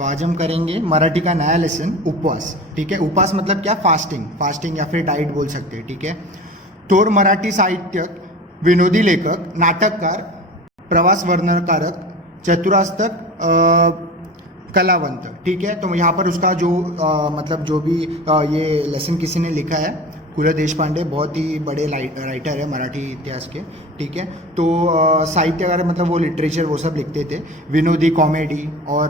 तो आज हम करेंगे मराठी का नया लेसन उपवास। ठीक है, उपवास मतलब क्या? फास्टिंग, फास्टिंग या फिर डाइट बोल सकते हैं। ठीक है, थोर मराठी साहित्यक, विनोदी लेखक, नाटककार, प्रवास वर्णनकारक, चतुरास्तक, कलावंत। ठीक है, तो यहाँ पर उसका जो मतलब जो भी ये लेसन किसी ने लिखा है, कुल देशपांडे, बहुत ही बड़े राइटर है मराठी इतिहास के। ठीक है, तो साहित्यकार मतलब वो लिटरेचर वो सब लिखते थे, विनोदी, कॉमेडी और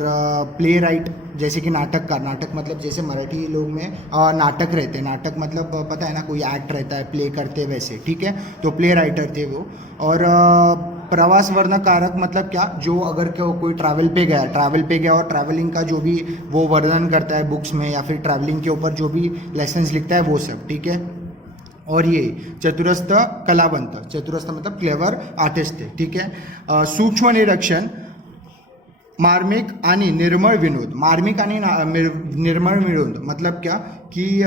प्ले राइट, जैसे कि नाटककार। नाटक मतलब जैसे मराठी लोग में नाटक रहते हैं, नाटक मतलब पता है ना, कोई एक्ट रहता है, प्ले करते वैसे। ठीक है, तो प्ले राइटर थे वो। और प्रवास वर्णनकारक मतलब क्या? जो अगर कोई ट्रैवल पे गया और ट्रैवलिंग का जो भी वो वर्णन करता है बुक्स में, या फिर ट्रैवलिंग के ऊपर जो भी लेसन्स लिखता है वो सब। ठीक है, और ये चतुरस्थ कलावंत, चतुरस्थ मतलब क्लेवर आर्टिस्ट थे। ठीक है, सूक्ष्म निरीक्षण, मार्मिक आणि निर्मळ विनोद। मार्मिक आणि निर्मळ विनोद मतलब क्या कि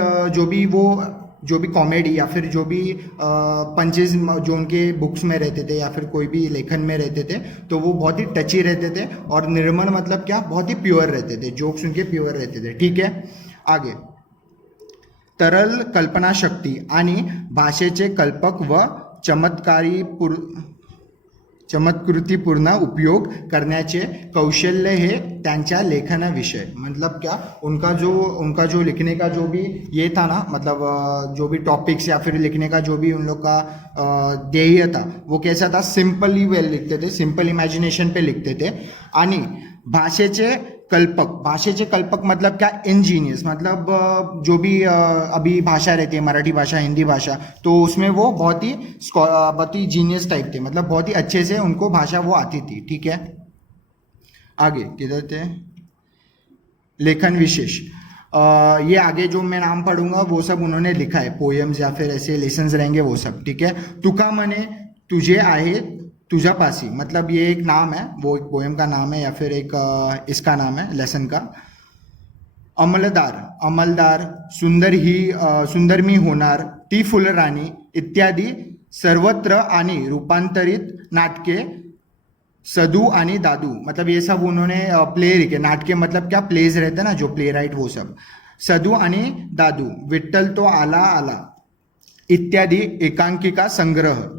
जो भी कॉमेडी या फिर जो भी पंचेस जो उनके बुक्स में रहते थे या फिर कोई भी लेखन में रहते थे, तो वो बहुत ही टची रहते थे। और निर्मल मतलब क्या? बहुत ही प्योर रहते थे, जोक्स उनके प्योर रहते थे। ठीक है, आगे तरल कल्पनाशक्ती आणि भाषेचे कल्पक व चमत्कृतीपूर्ण उपयोग करण्याचे कौशल्य हे त्यांच्या लेखनाविषय। मतलब क्या? उनका जो लिखने का जो भी ये था ना, मतलब जो भी टॉपिक्स या फिर लिखने का जो भी उन लोग का ध्येय था, वो कैसा था? सिंपली वेल लिखते थे, सिंपल इमेजिनेशन पे लिखते थे। आणि भाषेचे कल्पक मतलब क्या? इंजीनियस, मतलब जो भी अभी भाषा रहती है, मराठी भाषा, हिंदी भाषा, तो उसमें वो बहुत ही जीनियस टाइप थे, मतलब बहुत ही अच्छे से उनको भाषा वो आती थी। ठीक है, आगे किधर थे? लेखन विशेष, ये आगे जो मैं नाम पढ़ूंगा वो सब उन्होंने लिखा है, पोएम्स या फिर ऐसे लेसन्स रहेंगे वो सब। ठीक है, तुका मने तुझे आहे तुझापासी, मतलब ये एक नाम है, वो एक पोएम का नाम है या फिर एक इसका नाम है लेसन का। अमलदार, सुंदर मी होणार, ती फुलराणी इत्यादी सर्वत्र आणि रूपांतरित नाटके, सदू आणि दादू, मतलब ये सब उन्होंने प्ले लिखे। नाटके मतलब क्या? प्लेज रहते हैं ना, जो प्ले राइट वो सब। सदू आणि दादू, विठ्ठल तो आला इत्यादी एकांकिका संग्रह,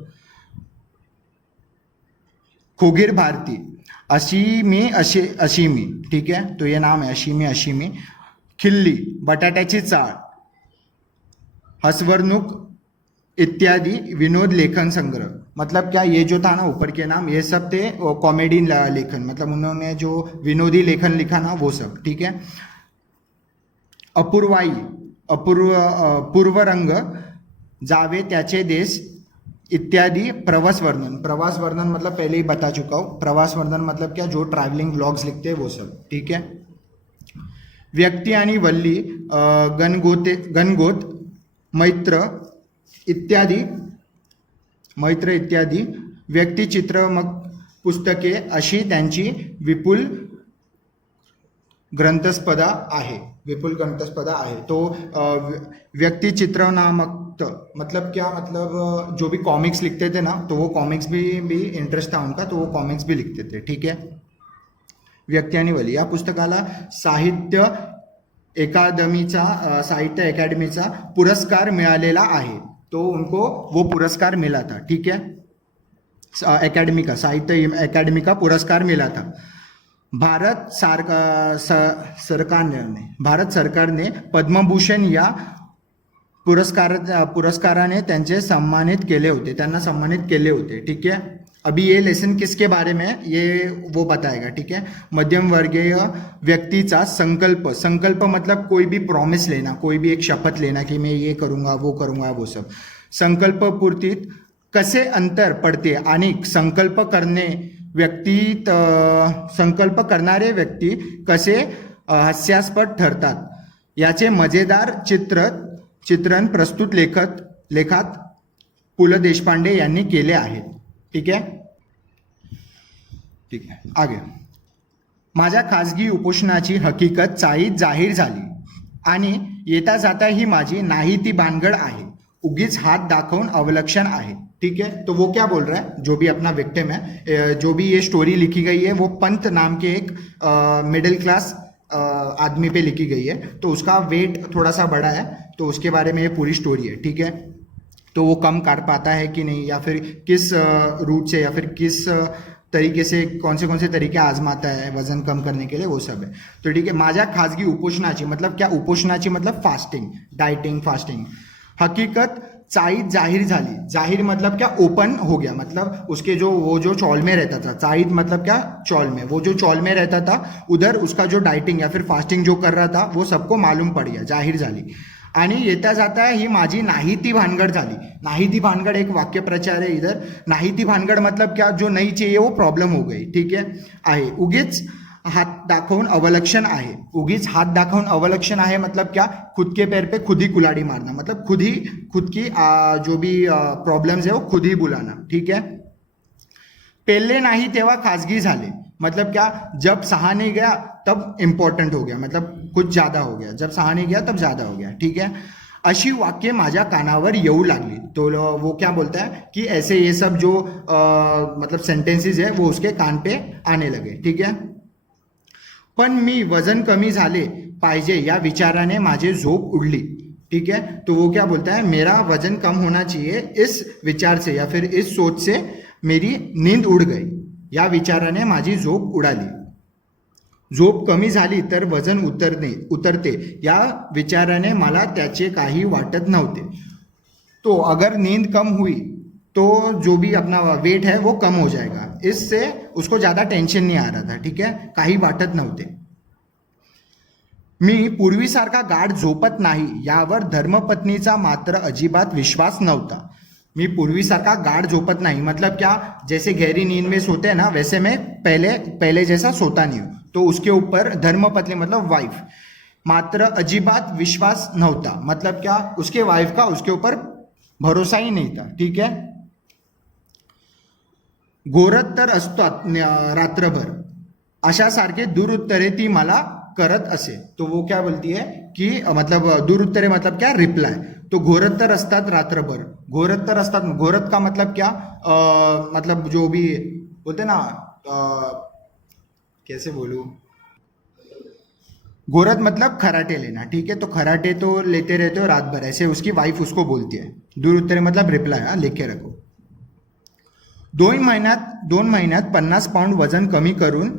खोगीर भारती, अशीमी। ठीक है, तो ये नाम है अशीमी। खिल्ली, बटाट्याची चाळ, हसवरनुक इत्यादी विनोद लेखन संग्रह। मतलब क्या? ये जो था ना ऊपर के नाम, ये सब थे कॉमेडी लेखन, मतलब उन्होंने जो विनोदी लेखन लिखा ना वो सब। ठीक है, पूर्वरंग, जावे त्याचे देश इत्यादी प्रवास वर्णन मतलब पहले ही बता चुका हूँ। प्रवास वर्णन मतलब क्या? जो ट्रैवलिंग व्लॉग्स लिखते हैं वो सब। ठीक है, व्यक्ति आणि वल्ली, गणगोत, मैत्र इत्यादी व्यक्तिचित्र पुस्तके अशी त्यांची विपुल ग्रंथस्पदा आहे। तो व्यक्तिचित्र नामक मतलब क्या? मतलब जो भी कॉमिक्स लिखते थे ना, तो वो कॉमिक्स भी इंटरेस्ट था उनका, तो वो कॉमिक्स भी लिखते थे। ठीक है, व्यक्ती आणि वली या पुस्तकाला साहित्य अकादमीचा पुरस्कार मिळालेला आहे, तो उनको वो पुरस्कार मिला था। ठीक है, साहित्य अकादमी का पुरस्कार मिला था। भारत सरकारने पद्मभूषण या पुरस्काराने त्यांना सम्मानित केले होते। ठीक है, अभी ये लेसन किसके बारे में है ये वो बताएगा। ठीक है, मध्यम वर्गीय व्यक्तीचा संकल्प मतलब कोई भी प्रॉमिस लेना, कोई भी एक शपथ लेना कि मैं ये करूँगा वो सब। संकल्पपूर्तीत कसे अंतर पडते आणि संकल्प करणारे व्यक्ती कसे हास्यास्पद ठरतात याचे मजेदार चित्रण प्रस्तुत लेखात पु ल देशपांडे यांनी केले आहेत। ठीक है, आगे माझ्या खाजगी उपोषणाची हकीकत जाहीर झाली आणि येता जाता ही माझी नाही ती भानगड आहे, उगीच हात दाखवून अवलक्षण आहे। ठीक है, तो वो क्या बोल रहा है? जो भी अपना विक्टिम है, जो भी ये स्टोरी लिखी गई है, वो पंत नाम के एक मिडिल क्लास आदमी पे लिखी गई है, तो उसका वेट थोड़ा सा बड़ा है, तो उसके बारे में ये पूरी स्टोरी है, ठीक है। तो वो कम कर पाता है कि नहीं, या फिर किस रूट से या फिर किस तरीके से कौन से तरीके आजमाता है वजन कम करने के लिए, वो सब है। तो ठीक है, माझ्या खाजगी उपोषणाची मतलब क्या, उपोषणाची मतलब फास्टिंग, डाइटिंग, फास्टिंग, हकीकत चाईत जाहीर झाली, जाहीर मतलब क्या, ओपन हो गया, मतलब उसके वो जो चौल में रहता था, चाईत मतलब क्या, चौल में, वो जो चौल में रहता था उधर उसका जो डाइटिंग या फिर फास्टिंग जो कर रहा था वो सबको मालूम पड़ गया, जाहीर झाली। आणि येता जाता ही माझी नाही ती भानगड झाली। नाही ती भानगड एक वाक्य प्रचार है इधर। नाही ती भानगड मतलब क्या, जो नहीं चाहिए वो प्रॉब्लम हो गई, ठीक है। आहे उगीच हात दाखवून अवलक्षण आहे, उगीच हाथ दाखवून अवलक्षण आहे मतलब क्या, खुद के पैर पे खुद ही कुल्हाड़ी मारना, मतलब खुद की जो भी प्रॉब्लम्स है वो खुद ही बुलाना, ठीक है। पेलले नाही तेव्हा खाजगी झाले मतलब क्या, जब सहा नहीं गया तब इम्पॉर्टंट हो गया, मतलब कुछ ज़्यादा हो गया, जब सहा नहीं गया तब ज़्यादा हो गया, ठीक है। अशी वाक्य माझ्या कानावर येऊ लागली, तो वो क्या बोलता है कि ऐसे ये सब जो मतलब सेंटेंसेस है वो उसके कान पे आने लगे, ठीक है। पण मी वजन कमी झाले पाहिजे या विचाराने माझे झोप उडली, ठीक है। तो वो क्या बोलता है, मेरा वजन कम होना चाहिए इस विचार से या फिर इस सोच से मेरी नींद उड़ गई, या विचाराने माझी झोप उडाली। झोप कमी झाली तर वजन उतरते या विचाराने मला त्याचे काही वाटत नव्हते। तो अगर नींद कम हुई तो जो भी अपना वेट है वो कम हो जाएगा, इससे उसको ज़्यादा टेंशन नहीं आ रहा था, ठीक है, काही वाटत नव्हते। मी पूर्वीसारखा गाढ झोपत नाही यावर धर्मपत्नीचा मात्र अजिबात विश्वास नव्हता। मी पूर्वीसारखा गाढ झोपत नहीं मतलब क्या, जैसे गहरी नींद में सोते हैं ना वैसे मैं पहले जैसा सोता नहीं हूँ। तो उसके ऊपर धर्मपत्नी मतलब वाइफ, मात्र अजिबात विश्वास नव्हता मतलब क्या, उसके वाइफ का उसके ऊपर भरोसा ही नहीं था, ठीक है। घोरत तर असतात रात्रभर, अशासारखे दुरुत्तरे ती मला करत असे। तो वो क्या बोलती है कि मतलब दुरुत्तरे मतलब क्या, रिप्लाई। तो घोरत तर असतात रात्रभर, घोरत तर असतात, घोरत का मतलब क्या, मतलब जो भी बोलते ना, कैसे बोलूं, घोरत मतलब खराटे लेना, ठीक है। तो खराटे तो लेते रहते हो रात भर, ऐसे उसकी वाइफ उसको बोलती है। दुरुत्तरे मतलब रिप्लाई, हाँ लिख रखो। 2 महिन्यात 50 पाउंड वजन कमी करून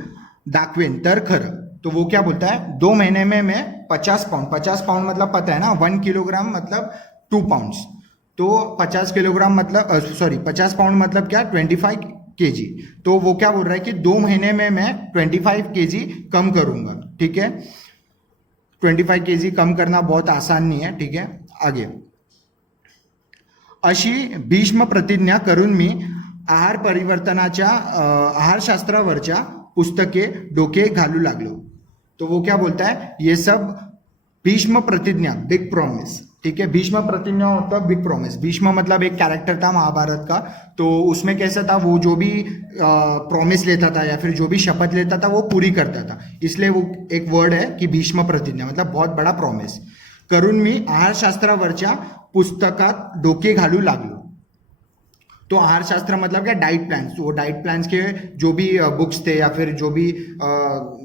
दाखवेन तर खरं। तो वो क्या बोलता है, 2 महीने में मैं 50 पाउंड मतलब पता है ना, 1 किलोग्राम मतलब 2 पाउंड्स, तो 50 किलोग्राम मतलब 50 पाउंड मतलब क्या, 25 केजी। तो वो क्या बोल रहा है कि 2 महीने में मैं 25 केजी कम करूंगा, ठीक है। 25 केजी कम करना बहुत आसान नहीं है, ठीक है। आगे, अशी भीष्म प्रतिज्ञा करून मी आहार परिवर्तनाच्या आहारशास्त्रावरच्या पुस्तके डोके घालू लागलो। तो वो क्या बोलता है, ये सब भीष्म प्रतिज्ञा, बिग प्रॉमिस, ठीक है। भीष्म प्रतिज्ञा मतलब बिग प्रॉमिस। भीष्म मतलब एक कैरेक्टर था महाभारत का, तो उसमें कैसा था, वो जो भी प्रॉमिस लेता था या फिर जो भी शपथ लेता था वो पूरी करता था, इसलिए वो एक वर्ड है कि भीष्म प्रतिज्ञा मतलब बहुत बड़ा प्रॉमिस। करून मी आहारशास्त्रावरच्या पुस्तकात डोके घालू लागलो। तो आहारशास्त्र मतलब क्या, डाइट प्लान्स। वो डाइट प्लान्स के जो भी बुक्स थे या फिर जो भी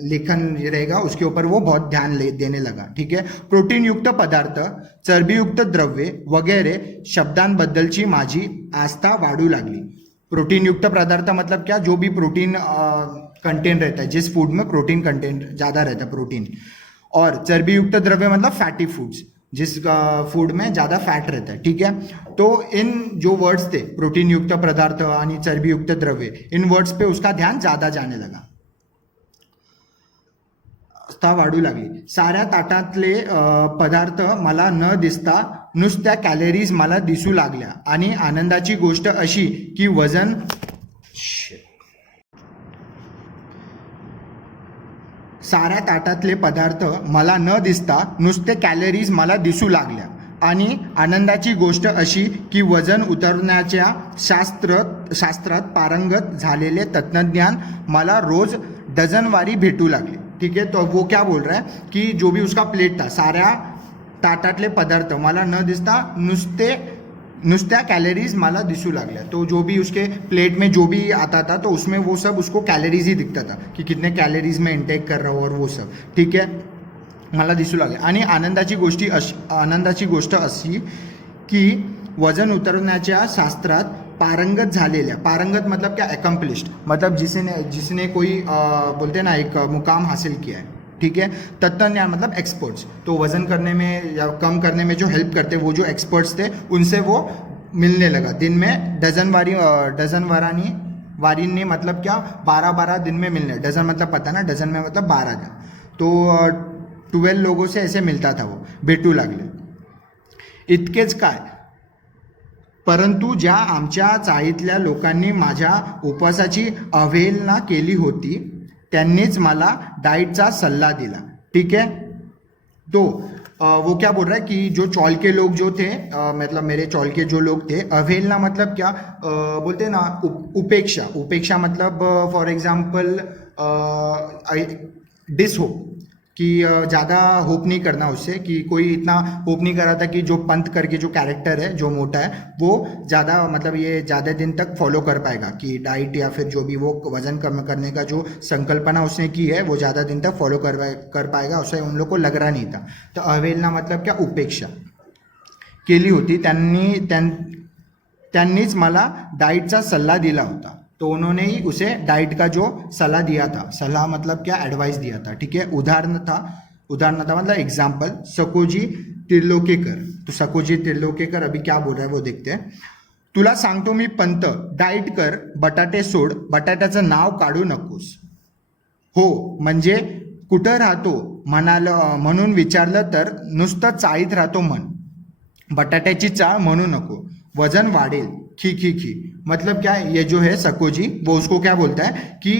लेखन रहेगा उसके ऊपर वो बहुत ध्यान देने लगा, ठीक है। प्रोटीन युक्त पदार्थ, चरबीयुक्त द्रव्ये वगैरे शब्दांबद्दलची माझी आस्था वाढू लागली। प्रोटीन युक्त पदार्थ मतलब क्या, जो भी प्रोटीन कंटेंट रहता है, जिस फूड में प्रोटीन कंटेंट ज़्यादा रहता है, प्रोटीन। और चर्बी युक्त द्रव्य मतलब फैटी फूड्स, जिस फूड में ज़्यादा फैट रहता है, ठीक है। तो इन जो वर्ड्स थे, प्रोटीन युक्त पदार्थ आणि चर्बी युक्त द्रव्य, इन वर्ड्स पे उसका ध्यान ज़्यादा जाने लगा, आस्था वाढू लागली। साऱ्या ताटातले पदार्थ मला न दिसता नुसत्या कॅलरीज मला दिसू लागल्या, आणि आनंदाची गोष्ट अशी की वजन साऱ्या ताटातले पदार्थ मला न दिसता नुसते कॅलरीज मला दिसू लागल्या, आणि आनंदाची गोष्ट अशी की वजन उतरण्याच्या शास्त्रात पारंगत झालेले तत्वज्ञान मला रोज डझनवारी भेटू लागले, ठीक है। तो वो क्या बोल रहा है कि जो भी उसका प्लेट था, साऱ्या ताटातले पदार्थ मला न दिसता नुसते नुसत्या कैलोरीज मला दिसू लागल्या. तो जो भी उसके प्लेट में जो भी आता था तो उसमें वो सब उसको कैलोरीज ही दिखता था कि कितने कैलोरीज में इंटेक कर रहा हूँ और वो सब. ठीक आहे, मला दिसू लागले. आणि आनंदाची गोष्ट अशी की वजन उतरवण्याच्या शास्त्रात पारंगत झालेल्या, पारंगत मतलब क्या, अकम्प्लिश्ड, मतलब जिसने कोई बोलते ना एक मुकाम हासिल किया है. ठीक है, तत्वज्ञान मतलब एक्सपर्ट्स. तो वजन करने में या कम करने में जो हेल्प करते वो जो एक्सपर्ट्स थे उनसे वो मिलने लगा. दिन में डजन वारीने मतलब क्या 12 दिन में मिलने. डजन मतलब पता ना, डजन में मतलब 12 दिन. तो 12 लोगों से ऐसे मिलता था, वो भेटू लागले. इतकेच काय, परंतु ज्या आमच्या चाळीतल्या लोकांनी माझ्या उपवासाची अवहेलना केली होती त्यांनीच मला डाइटचा सल्ला दिला. ठीक है, तो वो क्या बोल रहा है कि जो चौल के लोग जो थे, मतलब मेरे चौल के जो लोग थे, अवहेलना मतलब क्या बोलते हैं ना, उपेक्षा मतलब फॉर एग्जाम्पल डिसहोप, कि ज़्यादा होप नहीं करना उससे, कि कोई इतना होप नहीं कर रहा था कि जो पंत करके जो कैरेक्टर है जो मोटा है वो ज़्यादा मतलब ये ज़्यादा दिन तक फॉलो कर पाएगा कि डाइट या फिर जो भी वो वजन कम करने का जो संकल्पना उसने की है वो ज़्यादा दिन तक फॉलो कर पाएगा, उसे उन लोग को लग रहा नहीं था. तो अवहेलना मतलब क्या, उपेक्षा केली होती. त्यांनीच मला डाइटचा सल्ला दिला होता. तो उन्होंने ही उसे डाइट का जो सलाह दिया था, सलाह मतलब क्या, एडवाइस दिया था. ठीक है, उदाहरण था मतलब एग्जाम्पल, सकोजी तिर्लोकेकर. तो सकोजी तिर्लोकेकर अभी क्या बोल रहा है वो देखते हैं. तुला सांगतो मी पंत, डाइट कर, बटाटे सोड, बटाट्याचं नाव काढू नकोस. हो म्हणजे कुठं राहतो म्हणून विचारलं तर नुसतं चाळीत राहतो म्हण. बटाट्याची चाळ म्हणू नको, वजन वाढेल. खी मतलब क्या है, ये जो है सकोजी वो उसको क्या बोलता है कि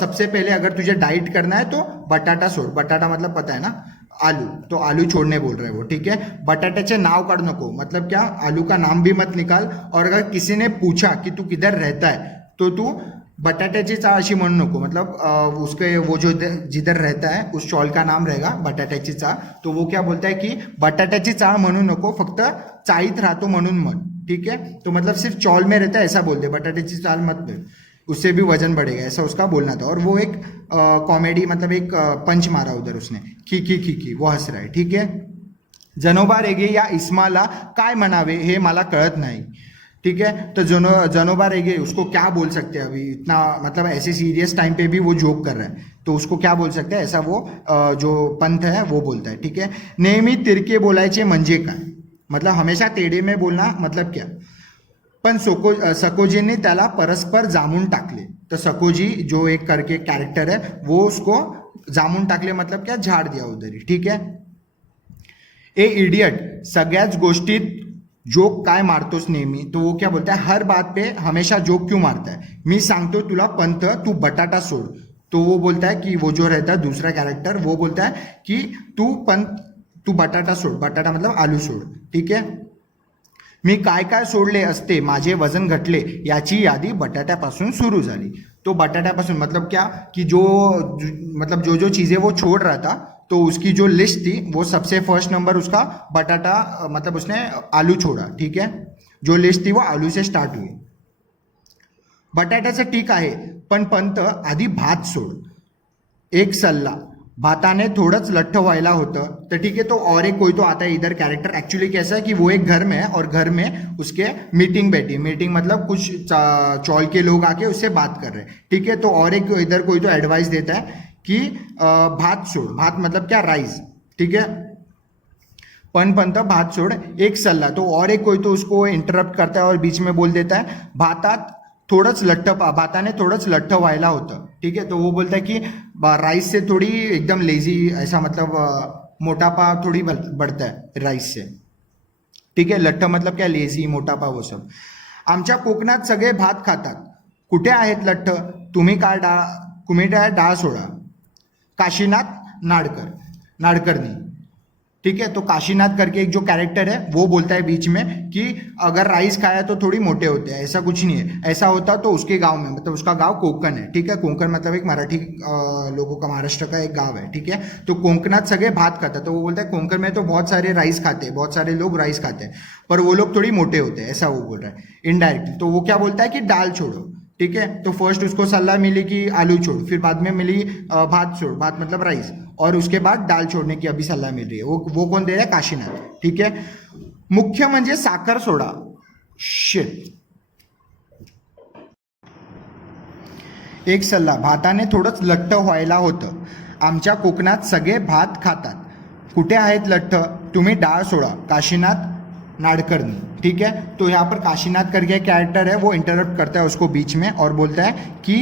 सबसे पहले अगर तुझे डाइट करना है तो बटाटा छोड़. बटाटा मतलब पता है ना, आलू. तो आलू छोड़ने बोल रहे हैं वो. ठीक है, बटाट्याचे नाव काढ नको मतलब क्या, आलू का नाम भी मत निकाल. और अगर किसी ने पूछा कि तू किधर रहता है तो तू बटाट्याची चाळ अशी म्हणू नको, मतलब उसके वो जो जिधर रहता है उस चौल का नाम रहेगा बटाट्याची चाळ. तो वो क्या बोलता है कि बटाट्याची चाळ म्हणू नको, फक्त चाळीत राहतो म्हणून म्हण. ठीक है, तो मतलब सिर्फ चौल में रहता है ऐसा बोल दे, बटाट्याची चाल मत बोल, उससे भी वजन बढ़ेगा, ऐसा उसका बोलना था. और वो एक कॉमेडी मतलब एक पंच मारा उधर उसने, खी वो हंस रहा है. ठीक है, जनोबा रेगे या इस्माला काय म्हणावे हे मला कळत नाही. ठीक है, तो जनोबा रेगे उसको क्या बोल सकते हैं अभी, इतना मतलब ऐसे सीरियस टाइम पे भी वो जोक कर रहा है तो उसको क्या बोल सकते हैं, ऐसा वो जो पंथ है वो बोलता है. ठीक है, नेहमी तिरके बोलायचे म्हणजे काय, मतलब हमेशा टेढ़े में बोलना मतलब क्या. पण सकोजीने त्याला परस्पर जामून टाकले. तो सकोजी जो एक करके कैरेक्टर है वो उसको जामून टाकले मतलब क्या, झाड़ दिया उधर ही. ठीक है, ए इडियट, सगळ्याच गोष्टीत जोक काय मारतोस नेहमी. तो वो क्या बोलता है, हर बात पे हमेशा जोक क्यों मारता है. मी सांगतो तुला पंत, तू बटाटा सोड. तो वो बोलता है कि वो जो रहता है दूसरा कैरेक्टर वो बोलता है कि तू बटाटा सोड, बटाटा मतलब आलू सोड. ठीक है, मी काय काय सोडले असते माझे वजन घटले याची यादी बटाट्यापासून सुरू झाली. तो बटाट्यापासून मतलब क्या कि मतलब जो चीज़ें वो छोड़ रहा था तो उसकी जो लिस्ट थी वो सबसे फर्स्ट नंबर उसका बटाटा, मतलब उसने आलू छोड़ा. ठीक है, जो लिस्ट थी वो आलू से स्टार्ट हुई. बटाट्याचं ठीक आहे पण पंत आधी भात सोड. एक सल्ला, भाताने थोड़ंच लठ्ठ व्हायला होतं. तो ठीक है, तो और एक कोई तो आता है इधर कैरेक्टर. एक्चुअली कैसा है कि वो एक घर में है और घर में उसके मीटिंग बैठी, मीटिंग मतलब कुछ चौल के लोग आके उससे बात कर रहे हैं. ठीक है, तो और एक इधर कोई तो एडवाइस देता है कि भात छोड़. भात मतलब क्या, राइस. ठीक है, पंत भात छोड़, एक सल्ला. तो और एक कोई तो उसको इंटरप्ट करता है और बीच में बोल देता है भाताने थोडंच लठ्ठ व्हायला होतं. ठीक है, तो वो बोलता है कि राइस से थोड़ी एकदम लेजी, ऐसा मतलब मोटापा थोड़ी बढ़ता है राइस से. ठीक है, लठ्ठ मतलब क्या, लेजी, मोटापा वो सब. आमच्या कोकणात सगळे भात खातात, कुठे आहेत लठ्ठ, तुम्ही डाळ सोडा. काशीनाथ नाडकर्णी. ठीक है। तो काशीनाथ करके एक जो कैरेक्टर है वो बोलता है बीच में कि अगर राइस खाया तो थोड़ी मोटे होते हैं, ऐसा कुछ नहीं है। ऐसा होता तो उसके गांव में, मतलब उसका गांव कोकण है, ठीक है। कोकण मतलब एक मराठी लोगों का, महाराष्ट्र का एक गांव है, ठीक है। तो कोकणात सगळे भात खाता, तो वो बोलता है कोकण में तो बहुत सारे राइस खाते हैं, बहुत सारे लोग राइस खाते हैं, पर वो लोग थोड़ी मोटे होते हैं, ऐसा वो बोल रहा है इनडायरेक्टली। तो वो क्या बोलता है कि दाल छोड़ो, ठीक है। तो फर्स्ट उसको सलाह मिली कि आलू छोड़, फिर बाद में मिली भात छोड़, भात मतलब राइस, और उसके बाद दाल छोड़ने की अभी सलाह मिल रही है। वो कौन दे रहा है? काशीनाथ, ठीक है। मुख्य म्हणजे साखर सोडा, शिट। एक सल्ला, भाताने थोडंच लठ्ठ व्हायला होतं, आमच्या कोकणात सगळे भात खातात, कुठे आहेत लठ्ठ? तुम्ही डाळ सोडा, काशीनाथ नाडकर्णी, ठीक है। तो यहाँ पर काशीनाथ करके एक कैरेक्टर है, वो इंटरप्ट करता है उसको बीच में और बोलता है कि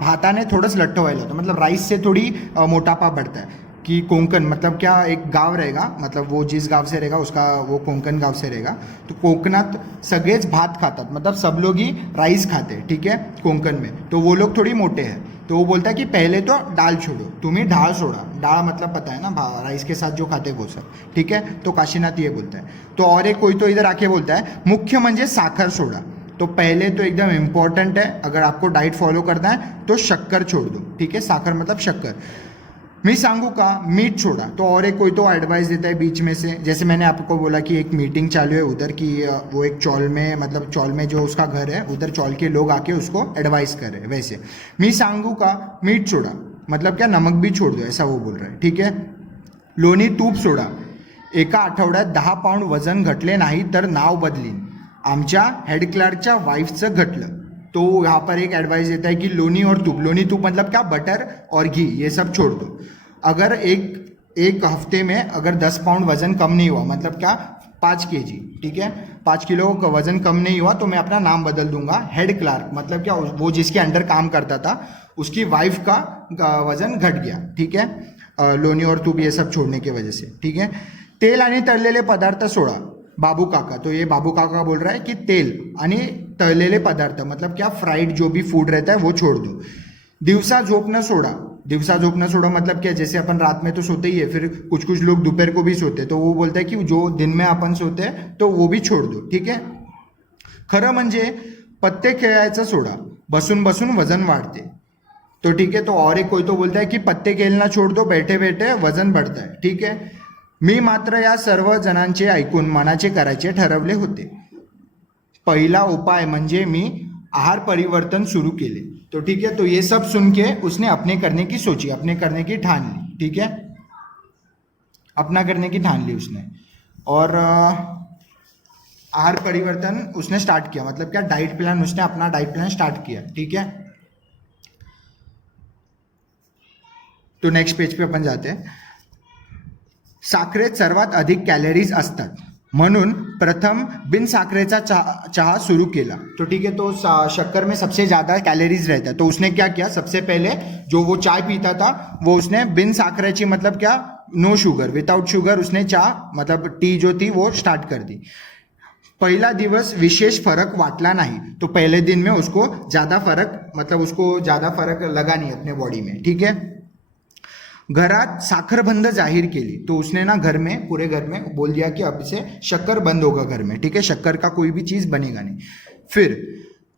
भाताने थोडंच लठ्ठ व्हायला होतं, मतलब राइस से थोड़ी मोटापा बढ़ता है। कि कोंकण मतलब क्या, एक गांव रहेगा, मतलब वो जिस गांव से रहेगा उसका वो कोंकण गांव से रहेगा। तो कोकणात सगळेच भात खातात, मतलब सब लोग ही राइस खाते हैं, ठीक है, कोंकण में। तो वो लोग थोड़ी मोटे हैं। तो वो बोलता है कि पहले तो दाल छोड़ो, तुम्हें ढाल छोड़ा, डाल मतलब पता है ना, राइस के साथ जो खाते हैं वो सब, ठीक है। तो काशीनाथ ये बोलता है। तो और एक कोई तो इधर आके बोलता है मुख्य म्हणजे साखर सोडा। तो पहले तो एकदम इम्पॉर्टेंट है, अगर आपको डाइट फॉलो करना है तो शक्कर छोड़ दो, ठीक है। साखर मतलब शक्कर। मैं सांगू का मीट छोड़ा। तो और एक कोई तो एडवाइस देता है बीच में से, जैसे मैंने आपको बोला कि एक मीटिंग चालू है उधर की, वो एक चौल में, मतलब चौल में जो उसका घर है उधर चौल के लोग आके उसको एडवाइस कर रहे हैं। वैसे मी सांगू का मीट छोड़ा मतलब क्या, नमक भी छोड़ दो, ऐसा वो बोल रहा है, ठीक है। लोणी तूप सोडा, एका आठवड्यात 10 पाऊंड वजन घटले नाही तर नाव बदलीन, आमच्या हेड क्लार्कच्या वाईफचं घटलं। तो यहाँ पर एक एडवाइस देता है कि लोनी और तूप, लोनी तूप मतलब क्या, बटर और घी, ये सब छोड़ दो। अगर एक हफ्ते में अगर 10 पाउंड वजन कम नहीं हुआ, मतलब क्या 5 kg, ठीक है, 5 किलो का वजन कम नहीं हुआ, तो मैं अपना नाम बदल दूंगा हेड क्लार्क, मतलब क्या, वो जिसके अंडर काम करता था उसकी वाइफ का वजन घट गया, ठीक है, लोनी और तूप ये सब छोड़ने की वजह से, ठीक है। तेल आणि तळलेले पदार्थ सोडा, बाबू काका। तो ये बाबू काका बोल रहा है कि तेल आणि तळलेले पदार्थ मतलब क्या, फ्राइड जो भी फूड रहता है वो छोड़ दो। दिवसा झोपना सोडा, दिवसा झोपना सोडा मतलब क्या, जैसे अपन रात में तो सोते ही है, फिर कुछ कुछ लोग दोपहर को भी सोते हैं, तो वो बोलता है कि जो दिन में अपन सोते हैं तो वो भी छोड़ दो, ठीक है। खरं म्हणजे पत्ते खेळायचा सोडा, बसून बसून वजन वाढते। तो ठीक है। तो और एक कोई तो बोलता है कि पत्ते खेलना छोड़ दो, बैठे बैठे वजन बढ़ता है, ठीक है। मी मात्र या सर्व जणांचे ऐकून मनाचे करायचे ठरवले होते। पहिला उपाय म्हणजे मी आहार परिवर्तन शुरू केले। तो ठीक है। तो ये सब सुन के उसने अपने करने की सोची, अपने करने की ठान ली, ठीक है, अपना करने की ठान ली उसने। और आहार परिवर्तन उसने स्टार्ट किया, मतलब क्या, डाइट प्लान, उसने अपना डाइट प्लान स्टार्ट किया, ठीक है। तो नेक्स्ट पेज पे अपन जाते हैं। साखरेत सर्वात अधिक कॅलरीज असतात, म्हणून प्रथम बिन साखरेचा चहा शुरू किया। तो ठीक है। तो शक्कर में सबसे ज़्यादा कैलोरीज रहता है, तो उसने क्या किया, सबसे पहले जो वो चाय पीता था वो उसने बिन साखरेची मतलब क्या, नो शुगर, विदाउट शुगर उसने चाय मतलब टी जो थी वो स्टार्ट कर दी। पहला दिवस विशेष फर्क वाटला नहीं, तो पहले दिन में उसको ज़्यादा फर्क, मतलब उसको ज़्यादा फर्क लगा नहीं अपने बॉडी में, ठीक है। घरात साखर बंद जाहीर केली, तो उसने ना घर में, पूरे घर में बोल दिया कि अब से शक्कर बंद होगा घर में, ठीक है, शक्कर का कोई भी चीज बनेगा नहीं। फिर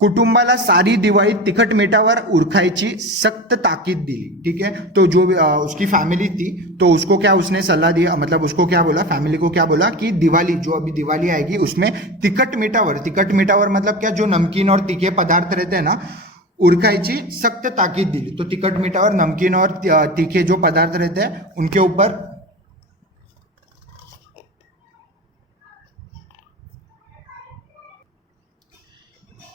कुटुंबाला सारी दिवाळी तिखट मीठावर उरखायची सख्त ताकीद दिली, ठीक है। तो जो उसकी फैमिली थी, तो उसको क्या उसने सलाह दिया, मतलब उसको क्या बोला, फैमिली को क्या बोला कि दिवाली, जो अभी दिवाली आएगी उसमें तिखट मीठावर मतलब क्या, जो नमकीन और तीखे पदार्थ रहते हैं ना, उरखायची सख्त ताकीद दिली। तो तिखट मीठावर, नमकीन और तीखे जो पदार्थ रहते हैं उनके ऊपर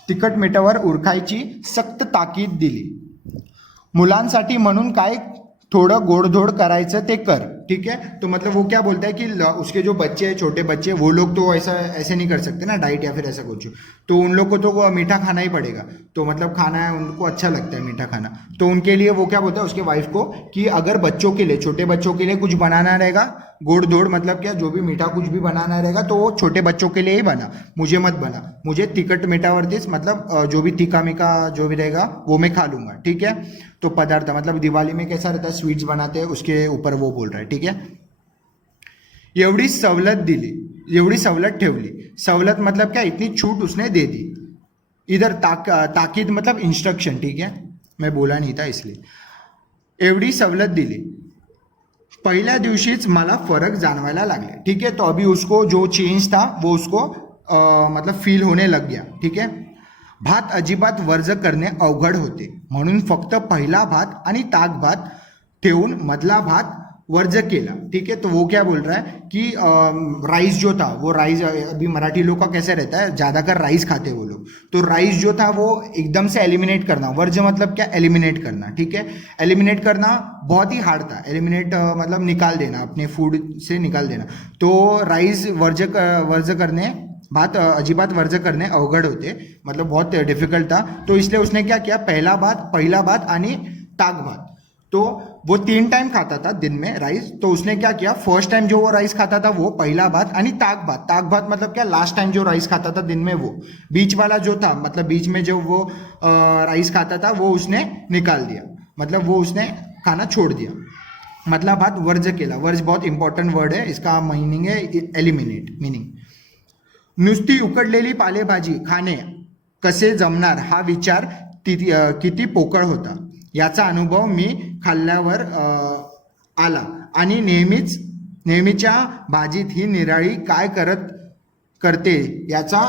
तिखट मीठावर उरखायची सख्त ताकीद दिली। मुलांसाठी म्हणून काय थोडं गोडधोड करायचं ते कर, ठीक है। तो मतलब वो क्या बोलता है कि उसके जो बच्चे हैं, छोटे बच्चे, वो लोग तो ऐसे नहीं कर सकते ना डाइट या फिर ऐसा कुछ, तो उन लोग को तो वो मीठा खाना ही पड़ेगा। तो मतलब खाना है, उनको अच्छा लगता है मीठा खाना, तो उनके लिए वो क्या बोलता है उसके वाइफ को कि अगर बच्चों के लिए, छोटे बच्चों के लिए कुछ बनाना रहेगा, गोड़ धोड़ मतलब क्या, जो भी मीठा कुछ भी बनाना रहेगा तो वो छोटे बच्चों के लिए ही बना, मुझे मत बना, मुझे तिखट मीठावरतीच, मतलब जो भी तीखा मीठा जो भी रहेगा वो मैं खा लूंगा, ठीक है। तो पदार्थ मतलब दिवाली में कैसा रहता है, स्वीट्स बनाते हैं, उसके ऊपर वो बोल रहा है, ठीक है। एवढी सवलत दिली, एवढी सवलत ठेवली. सवलत मतलब क्या, इतनी छूट उसने दे दी. इधर ताकीद मतलब इंस्ट्रक्शन, ठीक है, मैं बोला नहीं था इसलिए. एवढी सवलत दिली. पहिल्या दिवशीच मला फरक जाणवायला लागले, ठीक है. तो अभी उसको जो चेंज था वो उसको मतलब फील होने लग गया, ठीक है. भात अजिबात वर्ज करणे अवघड होते, म्हणून फक्त पहिला भात आणि ताक भात ठेवून मधला भात वर्ज केला, ठीक है. तो वो क्या बोल रहा है कि राइस जो था वो राइस, अभी मराठी लोग का कैसे रहता है, ज़्यादातर राइस खाते वो लोग, तो राइस जो था वो एकदम से एलिमिनेट करना. वर्ज मतलब क्या, एलिमिनेट करना, ठीक है. एलिमिनेट करना बहुत ही हार्ड था. एलिमिनेट मतलब निकाल देना, अपने फूड से निकाल देना. तो राइस वर्ज करने, भात अजिबात वर्ज करने अवघड होते, मतलब बहुत डिफिकल्ट था. तो इसलिए उसने क्या किया, पहिला भात आणि ताक भात. तो वो 3 टाइम खाता था दिन में राइस. तो उसने क्या किया, फर्स्ट टाइम जो वो राइस खाता था वो पहिला भात आणि ताक भात मतलब क्या, लास्ट टाइम जो राइस खाता था दिन में वो. बीच वाला जो था, मतलब बीच में जो वो राइस खाता था वो उसने निकाल दिया, मतलब वो उसने खाना छोड़ दिया. मतलब भात वर्ज केला. वर्ज बहुत इंपॉर्टंट वर्ड है, इसका मीनिंग है एलिमिनेट. मीनिंग, नुसती उकडलेली पालेभाजी खाणे कसे जमणार हा विचार किती पोकळ होता. याचा अनुभव मी खाल्ल्यावर आला आणि नेहमीच्या भाजीत ही निराळी काय करते याचा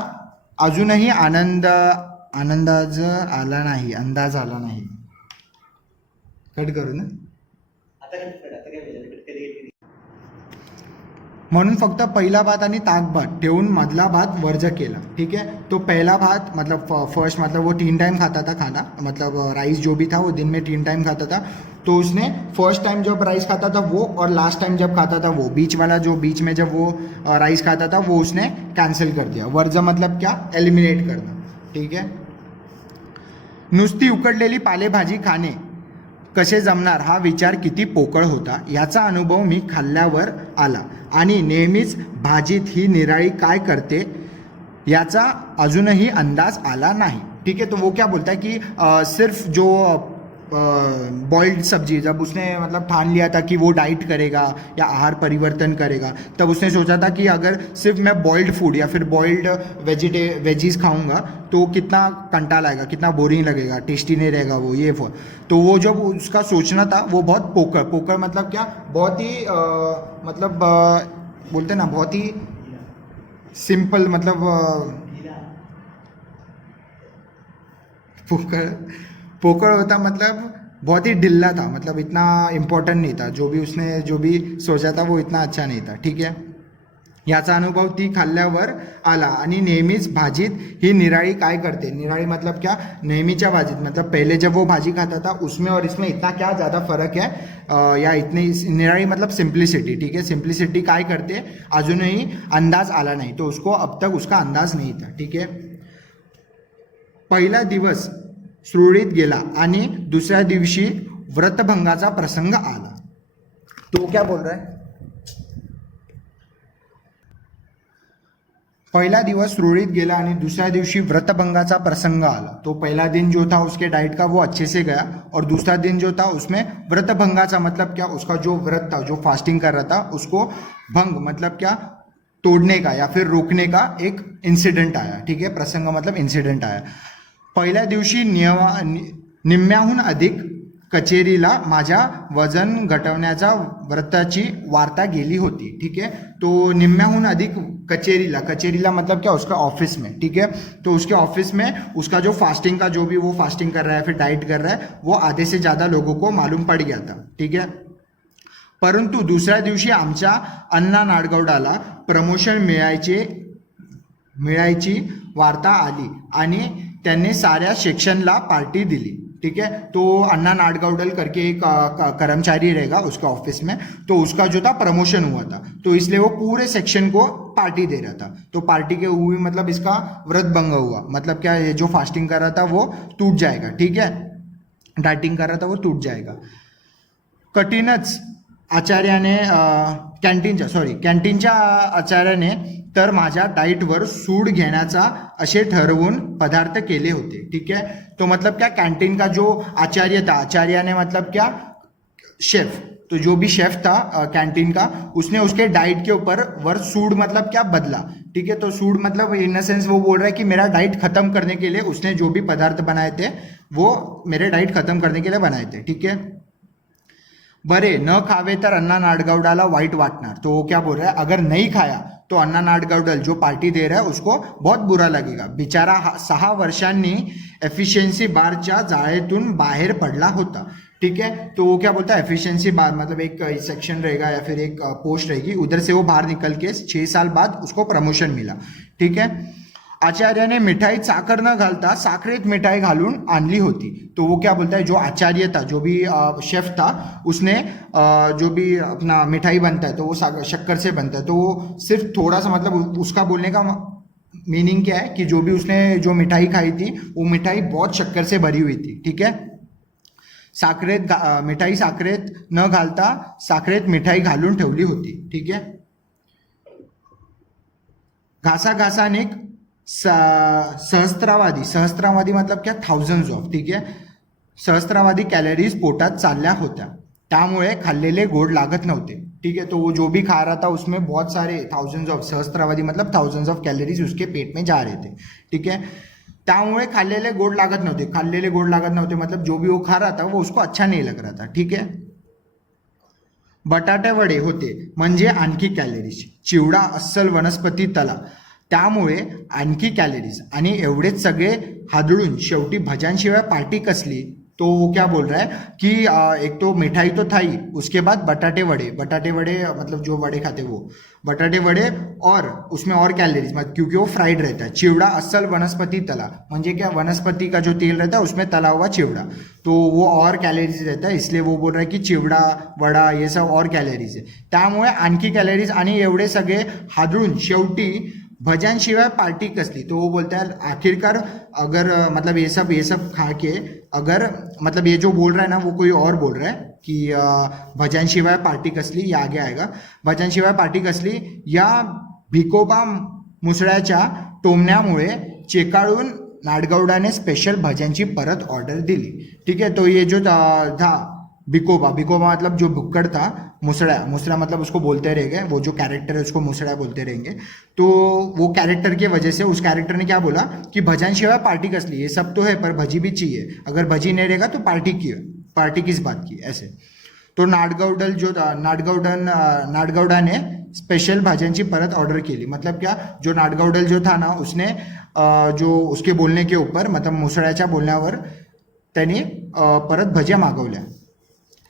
अजूनही अंदाज आला नाही. कट करू ना. म्हणून फक्त पहिला भात आणि ताक भात ठेवून मधला भात वर्ज केला, ठीक है. तो पहला भात मतलब फर्स्ट, मतलब वो 3 टाइम खाता था खाना, मतलब राइस जो भी था वो दिन में 3 टाइम खाता था. तो उसने फर्स्ट टाइम जब राइस खाता था वो, और लास्ट टाइम जब खाता था वो, बीच वाला जो बीच में जब वो राइस खाता था वो उसने कैंसिल कर दिया. वर्ज मतलब क्या, एलिमिनेट करना, ठीक है. नुसती उकडलेली पालेभाजी खाणे कसे जमणार हा विचार किती पोकळ होता. याचा अनुभव मी खाल्ल्यावर आला आणि नेहमीच भाजीत ही निराळी काय करते याचा अजूनही अंदाज आला नाही, ठीक है. तो वो क्या बोलता है कि सिर्फ जो बॉइल्ड सब्जी, जब उसने मतलब ठान लिया था कि वो डाइट करेगा या आहार परिवर्तन करेगा, तब उसने सोचा था कि अगर सिर्फ मैं बॉइल्ड फूड या फिर बॉइल्ड वेजीज खाऊंगा तो कितना कंटाल आएगा, कितना बोरिंग लगेगा, टेस्टी नहीं रहेगा वो, ये वो. तो वो जब उसका सोचना था वो बहुत पोकर मतलब क्या, बहुत ही मतलब बोलते ना, बहुत ही सिंपल, मतलब पोकळ होता, मतलब बहुत ही ढिल्ला था, मतलब इतना इम्पोर्टेंट नहीं था. उसने जो भी सोचा था वो इतना अच्छा नहीं था, ठीक है. याचा अनुभव ती खाल्ल्यावर आला आणि नेहमीच भाजीत ही निराळी काय करते. निराळी मतलब क्या, नेहमीच्या भाजीत, मतलब पहले जब वो भाजी खाता था उसमें और इसमें इतना क्या ज़्यादा फर्क है, या इतनी निराळी मतलब सिंप्लिसिटी, ठीक है. सिंप्लिसिटी काय करते, अजूनही अंदाज आला नाही. तो उसको अब तक उसका अंदाज नहीं था, ठीक है. पहिला दिवस सुरळीत गेला आणि दुसऱ्या दिवशी व्रतभंगाचा प्रसंग आला. तो क्या बोल रहा है, पहला दिवस सुरळीत गेला आणि दुसऱ्या दिवशी व्रतभंगाचा प्रसंग आला. तो पहला दिन जो था उसके डाइट का वो अच्छे से गया, और दूसरा दिन जो था उसमें व्रतभंगाचा मतलब क्या, उसका जो व्रत था, जो फास्टिंग कर रहा था, उसको भंग मतलब क्या, तोड़ने का या फिर रोकने का एक इंसिडेंट आया, ठीक है. प्रसंग मतलब इंसिडेंट आया. पहिल्या दिवशी निम्म्याहून अधिक कचेरीला माझ्या वजन घटवण्याच्या व्रताची वार्ता गेली होती, ठीक है. तो निम्म्याहून अधिक कचेरीला मतलब क्या, उसका ऑफिस में, ठीक है. तो उसके ऑफिस में उसका जो फास्टिंग का, जो भी वो फास्टिंग कर रहा है फिर डाइट कर रहा है, वो आधे से ज़्यादा लोगों को मालूम पड़ गया था, ठीक है. परंतु दुसऱ्या दिवशी आमच्या अण्णा नाडगौडाला प्रमोशन मिळायची वार्ता आली आणि त्यांनी साऱ्या सेक्शनला पार्टी दिली, ठीक है. तो अन्ना नाडगौडल करके एक कर्मचारी रहेगा उसके ऑफिस में, तो उसका जो था प्रमोशन हुआ था, तो इसलिए वो पूरे सेक्शन को पार्टी दे रहा था. तो पार्टी के हुई मतलब इसका व्रत भंग हुआ, मतलब क्या, ये जो फास्टिंग कर रहा था वो टूट जाएगा, ठीक है. डाइटिंग कर रहा था वो टूट जाएगा. कठीणच आचार्याने कॅन्टीनच्या आचार्याने तर माझ्या डाईटवर सूड घेण्याचा असे ठरवून पदार्थ केले होते, ठीक है. तो मतलब क्या, कैंटीन का जो आचार्य था, आचार्य ने मतलब क्या, शेफ, तो जो भी शेफ था कैंटीन का, उसने उसके डाइट के ऊपर वर्ड सूड मतलब क्या, बदला। ठीक है, तो सूड मतलब इन द सेंस वो बोल रहा है कि मेरा डाइट खत्म करने के लिए उसने जो भी पदार्थ बनाए थे वो मेरे डाइट खत्म करने के लिए बनाए थे। ठीक है, बरे न खावे तर अण्णा नाडगौडाला वाईट वाटणार। तो वो क्या बोल रहा है, अगर नहीं खाया तो अण्णा नाडगौडल जो पार्टी दे रहा है उसको बहुत बुरा लगेगा। बिचारा 6 वर्षांनी एफिशिएंसी बारच्या जाळेतून बाहेर पडला होता। ठीक है, तो वो क्या बोलता है, एफिशिएंसी बार मतलब एक सेक्शन रहेगा या फिर एक पोस्ट रहेगी, उधर से वो बाहर निकल के 6 साल बाद उसको प्रमोशन मिला। ठीक है, आचार्याने मिठाईत साखर न घालता साखरेत मिठाई घालून आणली होती। तो वो क्या बोलता है, जो आचार्य था, जो भी शेफ था, उसने जो भी अपना मिठाई बनता है तो वो शक्कर से बनता है। तो वो सिर्फ थोड़ा सा मतलब उसका बोलने का मीनिंग क्या है कि जो भी उसने जो मिठाई खाई थी वो मिठाई बहुत शक्कर से भरी हुई थी। ठीक है, साखरेत मिठाई साखरेत न घालता साखरेत मिठाई घालून ठेवली होती। ठीक है, घासाघासाने सहस्त्रावादी, सहस्त्रावादी मतलब क्या, थाउजंड्स ऑफ। ठीक है, सहस्त्रावादी कॅलरीज पोटात चालल्या होत्या, त्यामुळे खाल्लेले गोड लागत नव्हते। ठीक है, तो वो जो भी खा रहा था उसमें बहुत सारे थाउजेंड्स ऑफ, सहस्त्रावादी मतलब थाउजेंड्स ऑफ कैलोरीज उसके पेट में जा रहे थे। ठीक है, त्यामुळे खाल्लेले गोड लागत नव्हते, खाल्लेले गोड लागत नव्हते मतलब जो भी वो खा रहा था वो उसको अच्छा नहीं लग रहा था। ठीक है, बटाटे वडे होते म्हणजे आणखी कॅलरीज, चिवडा अस्सल वनस्पती तला, त्यामुळे आणखी कॅलरीज, आणि एवढेच सगळे हादळून शेवटी भज्यांशिवाय पार्टी कसली। तो वो क्या बोल रहा है कि एक तो मिठाई तो था ही, उसके बाद बटाटे वड़े, बटाटे वड़े मतलब जो वड़े खाते वो बटाटे वड़े, और उसमें और कैलोरीज मतलब क्योंकि वो फ्राइड रहता है। चिवड़ा असल वनस्पति तला, म्हणजे क्या, वनस्पति का जो तेल रहता है उसमें तला हुआ चिवड़ा, तो वो और कैलोरीज रहता है, इसलिए वो बोल रहा है कि चिवड़ा वडा ये सब और कैलोरीज है, त्यामुळे आणखी कैलोरीज, आणि एवढे सगळे हादळून शेवटी भजनशिवाय पार्टी कसली। तो वो बोलता है आखिरकार अगर मतलब ये सब खा के, अगर मतलब ये जो बोल रहा है ना वो कोई और बोल रहा है कि भजनशिवाय पार्टी कसली, ये आगे आएगा, भजनशिवाय पार्टी कसली, या भिकोबा मुसळ्याच्या टोमण्यामुळे चेकाळून नाडगौडाने स्पेशल भजनची परत ऑर्डर दिली। ठीक है, तो ये जो था भिकोबा, भिकोबा मतलब जो भुक्कड़ था, मुसड़ा, मुसड़ा मतलब उसको बोलते रहेंगे, वो जो कैरेक्टर है उसको मुसड़ा बोलते रहेंगे। तो वो कैरेक्टर की वजह से उस कैरेक्टर ने क्या बोला कि भजन शिवाय पार्टी कसली, ये सब तो है पर भजी भी चाहिए, अगर भजी नहीं रहेगा तो पार्टी किस बात की, ऐसे। तो नाडगौडल जो नाडगौडाने स्पेशल भाज्यांची परत ऑर्डर केली, मतलब क्या, जो नाडगौडल जो था ना उसने जो उसके बोलने के ऊपर मतलब मुसळ्याच्या बोलण्यावर त्यांनी परत भज्या मागवल्या,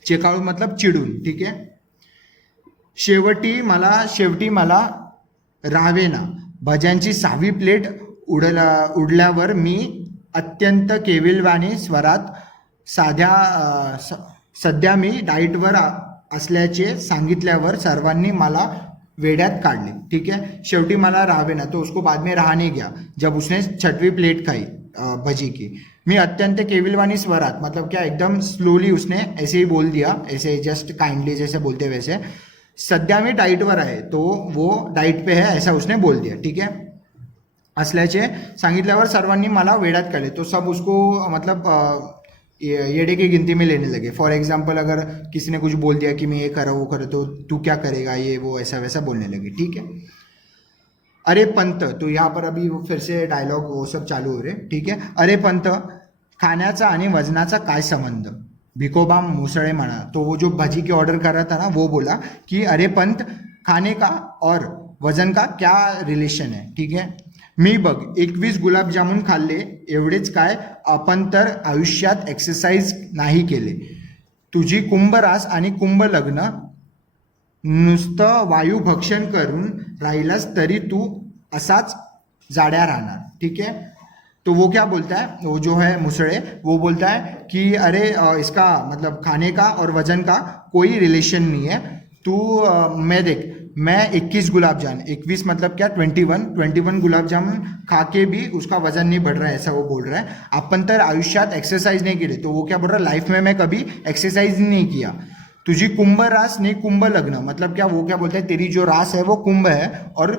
चेकाळून मतलब चिडून। ठीक है, शेवटी मला रावेना, भज्यांची 6वी प्लेट उडल्यावर मी अत्यंत केविलवाणी स्वरात सध्या मी डाईटवर असल्याचे सांगितल्यावर सर्वांनी मला वेड्यात काढले। ठीक है, शेवटी मला रावेना, तो उसको बाद में रहा नहीं गया जब उसने 6वीं प्लेट खाई भजी की। मैं अत्यंत केविलवाणी स्वरात मतलब क्या, एकदम स्लोली उसने ऐसे ही बोल दिया, ऐसे जस्ट काइंडली जैसे बोलते वैसे, सध्या मी डाईटवर आहे, तो वो डाईट पे है ऐसा उसने बोल दिया। ठीक है, असल्याचे सांगितल्यावर सर्वांनी मला वेड्यात काढले, तो सब उसको मतलब येड़े की गिनती में लेने लगे। फॉर एग्जाम्पल अगर किसी ने कुछ बोल दिया कि मैं ये कर रहा हूँ वो कर, तो तू क्या करेगा, ये वो ऐसा वैसा बोलने लगे। ठीक है, अरे पंत, तो यहाँ पर अभी फिर से डायलॉग वो सब चालू हो रहे। ठीक है, अरे पंत, खाण्याचा आणि वजनाचा काय संबंध, भिकोबा मुसळे म्हणा। तो वो जो भजी की ऑर्डर कर रहा था ना वो बोला कि अरे पंत, खाने का और वजन का क्या रिलेशन है। ठीक है, मी बघ 21 गुलाबजामुन खाल्ले, एवढेच काय, आपण तर आयुष्यात एक्सरसाइज नाही केले, तुझी कुंभरास आणि कुंभ लग्न नुसतं वायुभक्षण करून राहिलास तरी तू असाच जाड्या राहणार। ठीक है, तो वो क्या बोलता है, वो जो है मुसड़े, वो बोलता है कि अरे इसका मतलब खाने का और वजन का कोई रिलेशन नहीं है, तू मैं देख, मैं 21 गुलाब जामुन, 21 मतलब क्या, 21 गुलाब जामुन खा के भी उसका वजन नहीं बढ़ रहा है, ऐसा वो बोल रहा है। अपन तर आयुष्यात एक्सरसाइज नहीं केले, तो वो क्या बोल रहा है, लाइफ में मैं कभी एक्सरसाइज नहीं किया। तुझी कुंभ रास नहीं कुंभ लग्न, मतलब क्या, वो क्या बोलता है, तेरी जो रास है वो कुंभ है, और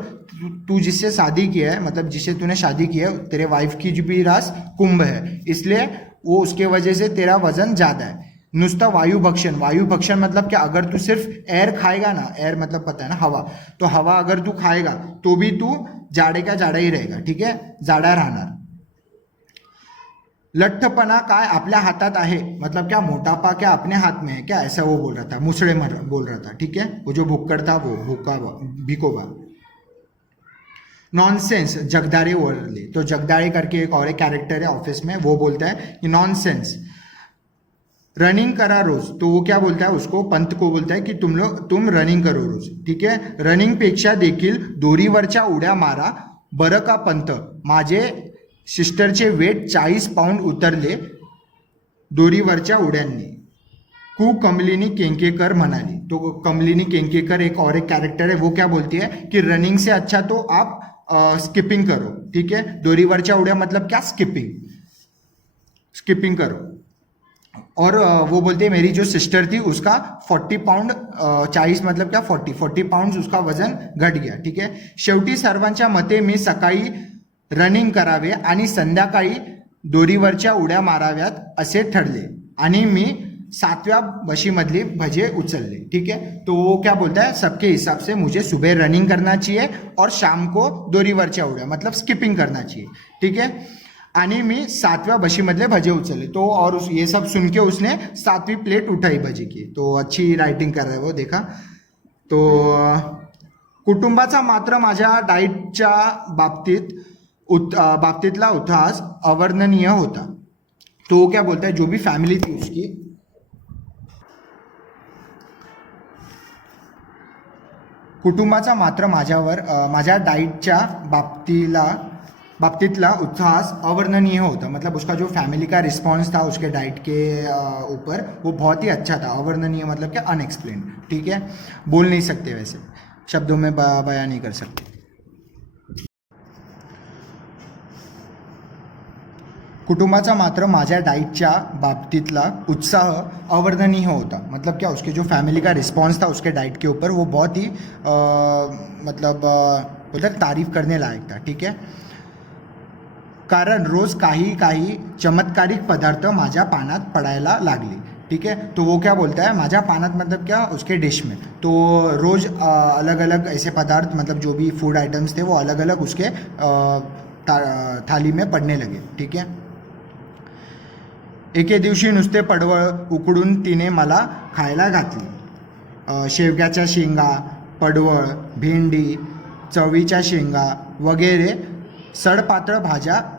तू जिससे शादी की है मतलब जिससे तूने शादी की है, तेरे वाइफ की जो भी रास कुंभ है, इसलिए वो उसके वजह से तेरा वजन ज़्यादा है। नुस्ता वायुभक्षण, वायुभक्षण मतलब क्या, अगर तू सिर्फ एयर खाएगा ना, एयर मतलब पता है ना हवा, तो हवा अगर तू खाएगा तो भी तू जाडे का जाडा ही रहेगा, ठीक है, जाडा राहणार. लठ्ठपणा काय आपल्या हातात आहे मतलब क्या, मोटापा क्या अपने हाथ में है क्या, ऐसा वो बोल रहा था, मुसड़े बोल रहा था, ठीक है, वो जो भुक्कड़ था वो भिकोबा. नॉनसेंस, जगदारे ओरले, तो जगदारे करके एक और एक कैरेक्टर है ऑफिस में, वो बोलता है कि नॉनसेंस, रनिंग करा रोज, तो वो क्या बोलता है उसको, पंत को बोलता है कि तुम रनिंग करो रोज, ठीक है. रनिंग पेक्षा देखील दोरीवरच्या उड्या मारा बरं का पंत, माझे सिस्टरचे वेट 40 पाऊंड उतरले दोरीवरच्या उड्यांनी. कू कमलिनी केंकेकर म्हणाली, तो कमलिनी केंकेकर एक और एक कैरेक्टर है, वो क्या बोलती है कि रनिंग से अच्छा तो आप स्किपिंग करो, ठीक है. दोरीवरच्या उड्या मतलब क्या, स्किपिंग करो. और वो बोलते हैं मेरी जो सिस्टर थी उसका 40 पाउंड 40 मतलब क्या 40 पाउंड उसका वजन घट गया, ठीक है. शेवटी सर्वांच्या मते मी सकाळी रनिंग करावे आणि संध्याकाळी दोरीवरच्या उड्या माराव्यात असे ठरले आणि मी 7व्या बशीमधली भजे उचलले, ठीक है. तो वो क्या बोलता है, सबके हिसाब से मुझे सुबह रनिंग करना चाहिए और शाम को दोरीवरच्या उड्या मतलब स्किपिंग करना चाहिए, ठीक है. आणि मी 7व्या बशीमधले भजे उचलले, तो और ये सब सुन के उसने 7वीं प्लेट उठाई भजी की. तो अच्छी राइटिंग कर रहा है वो, देखा. तो कुटुंबाचा मात्र माझ्या डाईटच्या बाबतीतला उल्हास अवर्णनीय होता. तो वो क्या बोलता है, जो भी फैमिली थी उसकी, कुटुंबाचा मात्र माझ्या डाईटच्या बाबतीतला उत्साह अवर्णनीय होता, मतलब उसका जो फैमिली का रिस्पॉन्स था उसके डाइट के ऊपर वो बहुत ही अच्छा था. अवर्णनीय मतलब क्या, अनएक्सप्लेन, ठीक है, बोल नहीं सकते वैसे, शब्दों में बयान नहीं कर सकते. कुटुंबाचा मात्र माझ्या डाइटच्या बाबतीतला उत्साह अवर्णनीय होता, मतलब क्या उसके जो फैमिली का रिस्पॉन्स था उसके डाइट के ऊपर वो बहुत ही मतलब तारीफ करने लायक था, ठीक है. कारण रोज काही चमत्कारिक पदार्थ माझ्या पानात पडायला लागले, ठीक है. तो वो क्या बोलता है, माझ्या पानात मतलब क्या, उसके डिश में, तो रोज अलग अलग ऐसे पदार्थ मतलब जो भी फूड आइटम्स थे वो अलग अलग उसके थाली में पडने लगे, ठीक है. एके दिवशी नुसते पडवळ उकडून तिने मला खायला घातली. शेवग्याच्या शेंगा, पडवळ, भेंडी, चवळीच्या शेंगा वगैरे सडपातळ भाज्यांचा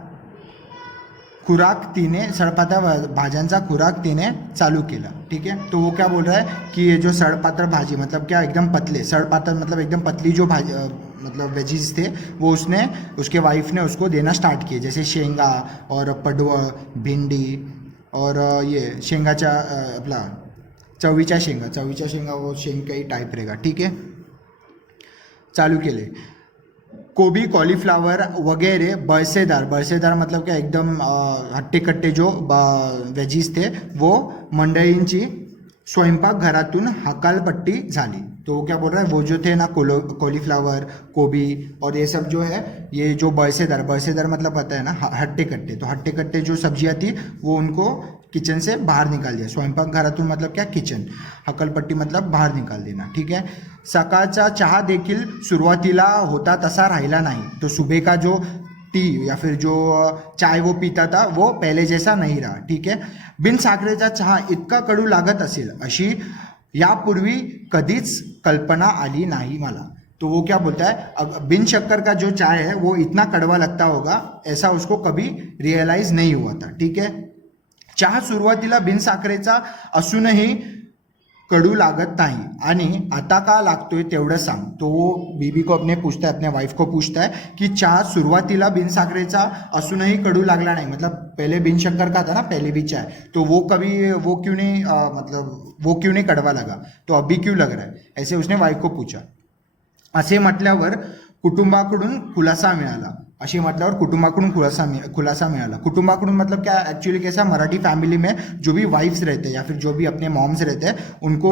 खुराक तिने चालू केला, ठीक है. तो वो क्या बोल रहा है कि ये जो सड़पातळ भाजी मतलब क्या, एकदम पतले, सड़पातळ मतलब एकदम पतली जो भाजी मतलब वेजीज थे वो उसके वाइफ ने उसको देना स्टार्ट किए, जैसे शेंगा और पडवळ, भिंडी और ये शेंगाच्या अपना चवळीच्या शेंगा वो शेंग का ही टाइप रहेगा, ठीक है, चालू केले. कोबी, कॉलीफ्लावर वगैरे बळसेदार मतलब क्या एकदम हट्टे कट्टे जो वेजीज थे वो मंडळींची स्वयंपाकघरातून हकालपट्टी झाली. तो क्या बोल रहा है, वो जो थे ना कॉलीफ्लावर, कोबी और ये सब जो है, ये जो बळसेदार मतलब पता है ना हट्टे कट्टे, तो हट्टे कट्टे जो सब्जियां थी वो उनको किचन से बाहर निकाल दिया. स्वयंपाकघरातून मतलब क्या, किचन, हकलपट्टी मतलब बाहर निकाल देना, ठीक है. सकाळचा चहा देखील सुरुवातीला होता तसा राहिला नाही. तो सुबह का जो टी या फिर जो चाय वो पीता था वो पहले जैसा नहीं रहा, ठीक है. बिन साखरेचा चहा इतका कडू लागत असेल अशी यापूर्वी कधीच कल्पना आली नाही मला. तो वो क्या बोलता है, बिन शक्कर का जो चाय है वो इतना कड़वा लगता होगा ऐसा उसको कभी रियलाइज नहीं हुआ था, ठीक है. चहा सुरुवातीला बिन साखरेचा असूनही कडू लागत नाही आणि आता का लागतोय तेवढं सांग. तो वो बीबी को अपने वाइफ को पूछता है कि चहा सुरुवातीला बिन साखरेचा असूनही कडू लागला नाही, मतलब पहले बिन शक्कर का था ना पहले भी चाय, तो वो कभी वो क्यों नहीं मतलब वो क्यों नहीं कड़वा लगा, तो अभी क्यों लग रहा है, ऐसे उसने वाइफ को पूछा. असे म्हटल्यावर कुटुंबाकडून खुलासा मिळाला. अशी म्हटल्यावर कुटुंबाकडून खुलासा मिळाला. कुटुंबाकडून मतलब क्या एक्चुअली कैसा, मराठी फैमिली में जो भी वाइफ्स रहते हैं या फिर जो भी अपने मॉम्स रहते हैं उनको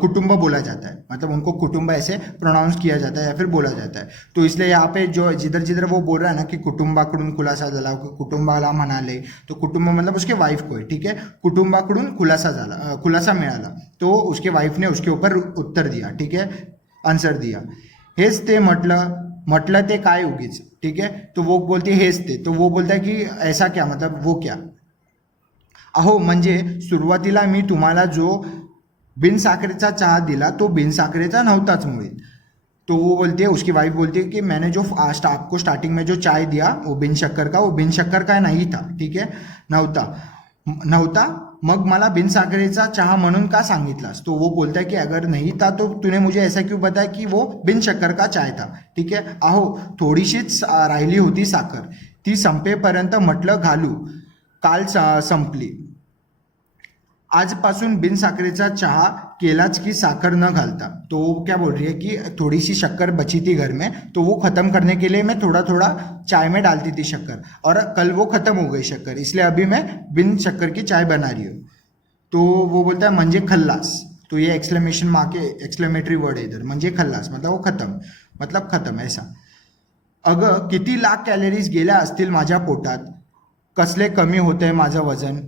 कुटुंब बोला जाता है, मतलब उनको कुटुंब ऐसे प्रोनाउंस किया जाता है या फिर बोला जाता है. तो इसलिए यहाँ पे जो जिधर जिधर वो बोल रहा है ना कि कुटुंबाकडून खुलासा झाला, कुटुंबाला म्हणाले, तो कुटुंब मतलब उसके वाइफ को है. ठीक है, कुटुंबाकडून खुलासा मिळाला, तो उसके वाइफ ने उसके ऊपर उत्तर दिया. ठीक है, आंसर दिया. हेच ते म्हटलं ते काय उगीच. ठीक है, तो वो बोलते हेच ते, तो वो बोलता है कि ऐसा क्या, मतलब वो क्या. अहो म्हणजे सुरुवातीला मी तुम्हाला जो बिनसाखरेचा चहा दिला तो बिनसाखरेचा नव्हताच मुळी. तो वो बोलती है, उसकी वाइफ बोलती है कि मैंने जो आपको स्टार्टिंग में जो चाय दिया वो बिन शक्कर का, वो बिन शक्कर का नहीं था. ठीक है, नव्हता मग मला बिन साखरेचा चहा म्हणून का सांगितलास. तो वो बोलता है कि अगर नहीं था तो तूने मुझे ऐसा क्यों बताया कि वो बिन शक्कर का चाय था. ठीक है, अहो थोडीशीच राहिली होती साखर, ती संपेपर्यंत म्हटलं घालू, काल संपली. आजपासून बिन साखरेचा चहा केलाच की साखर न घालता. तो वो क्या बोल रही है कि थोड़ी सी शक्कर बची थी घर में, तो वो ख़त्म करने के लिए मैं थोड़ा थोड़ा चाय में डालती थी शक्कर, और कल वो ख़त्म हो गई शक्कर, इसलिए अभी मैं बिन शक्कर की चाय बना रही हूँ. तो वो बोलता है म्हणजे खल्लास. तो ये एक्सक्लेमेशन मार्क के एक्सक्लेमेटरी वर्ड है इधर, म्हणजे खल्लास मतलब वो ख़त्म, मतलब ख़त्म ऐसा. अगं किती लाख कॅलरीज गेल्या असतील माझ्या पोटात, कसले कमी होते माझं वजन.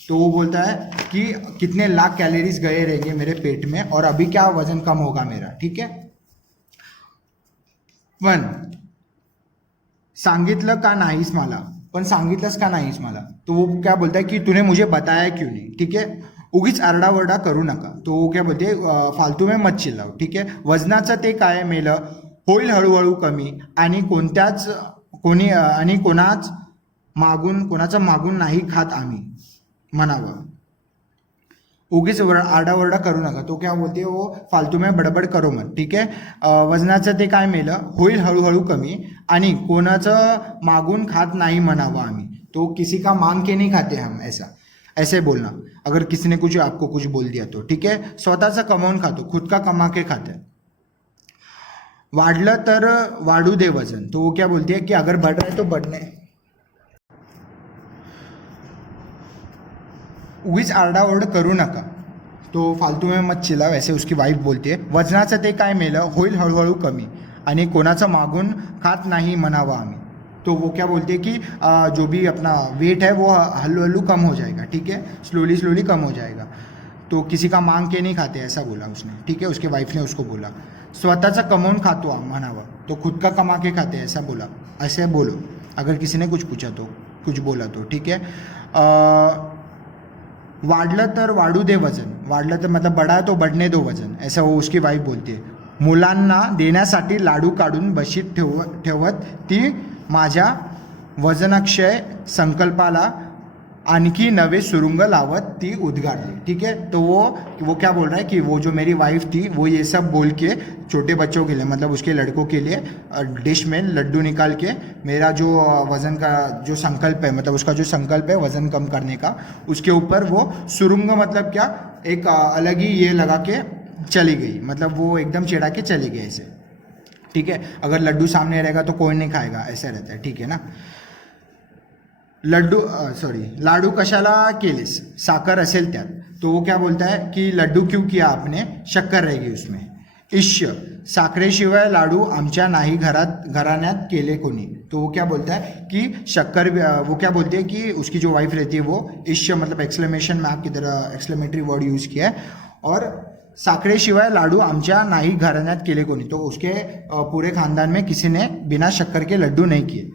तो वो बोलता है कि कितने लाख कैलोरीज गए रहेंगे मेरे पेट में और अभी क्या वजन कम होगा मेरा. ठीक है. 1. सांगितलं का नाहीस मला, पण सांगितलंस का नाहीस मला. तो वो क्या बोलता है कि तूने मुझे बताया क्यों नहीं. ठीक है, उगीच आरडाओरडा करू नका. तो वो क्या बोलते फालतू में मत चिल्लाव. ठीक है, वजनाचं ते काय मेलं, होईल हळूहळू कमी, आणि कोणाचं मागून नाही खात आम्ही म्हणावं. उगीच आरडाओरडा करू नका. तो क्या बोलते हो, फालतू में बडबड करो मत. ठीक है, वजनाचं ते काय मेलं, होईल हळूहळू कमी, आणि कोणाचं मागून खात नाही म्हणावं आम्ही. तो किसी का मांग के नहीं खाते हम, ऐसे बोलना. अगर किसी ने कुछ आपको कुछ बोल दिया तो. ठीक है, स्वतःचं कमावून खातो, खुद का कमा के खाते. वाढलं तर वाढू दे वजन. तो वो क्या बोलती है कि अगर बढ़ रहा है तो बढ़ने. उगीच आरडाओरड करू नका. तो फालतू में मत चिल्लाव, ऐसे उसकी वाइफ बोलती है. वजनाचं ते काय मेलं, होईल हळूहळू कमी, आणि कोणाचं मागून खात नाही म्हणावं आम्ही. तो वो क्या बोलते हैं कि जो भी अपना वेट है वो हल्लू कम हो जाएगा. ठीक है, स्लोली कम हो जाएगा. तो किसी का मांग के नहीं खाते, ऐसा बोला उसने. ठीक है, उसके वाइफ ने उसको बोला. स्वतःचं कमवून खातो म्हणावं, तो खुद का कमा के खाते, ऐसा बोला. ऐसे बोलो अगर किसी ने कुछ पूछा तो, कुछ बोला तो. ठीक है, वाढलं तर वाढू दे वजन, वाढलं तर मतलब बडा तो बढ़ने दो वजन, ऐसा वो उसकी वाइफ बोलती है. मुलांना देण्यासाठी लाडू काढून बशीत ठेवत ती माझ्या वजनक्षय संकल्पाला आणखी नवे सुरुंग लावत ती उद्गारली. ठीक है, तो वो क्या बोल रहा है कि वो जो मेरी वाइफ थी वो ये सब बोल के छोटे बच्चों के लिए, मतलब उसके लड़कों के लिए डिश में लड्डू निकाल के मेरा जो वज़न का जो संकल्प है, मतलब उसका जो संकल्प है वज़न कम करने का, उसके ऊपर वो सुरुंग मतलब क्या, एक अलग ही ये लगा के चली गई, मतलब वो एकदम चिढ़ा के चली गई ऐसे. ठीक है, अगर लड्डू सामने रहेगा तो कोई नहीं खाएगा, ऐसा रहता है. ठीक है ना. लाडू कशाला केलेस, साखर असेल त्यात. तो वो क्या बोलता है कि लड्डू क्यों किया आपने, शक्कर रहेगी उसमें. इश्य, साखरेशिवाय लाडू आमच्या नाही घराण्यात केले कोणी. तो वो क्या बोलता है कि शक्कर, वो क्या बोलती है कि उसकी जो वाइफ रहती है वो इश्य मतलब एक्सक्लेमेशन मार्क की तरह एक्सक्लेमेटरी वर्ड यूज़ किया है. और साखरेशिवाय लाडू आमच्या नाही घराण्यात केले कोणी, तो उसके पूरे खानदान में किसी ने बिना शक्कर के लड्डू नहीं किए.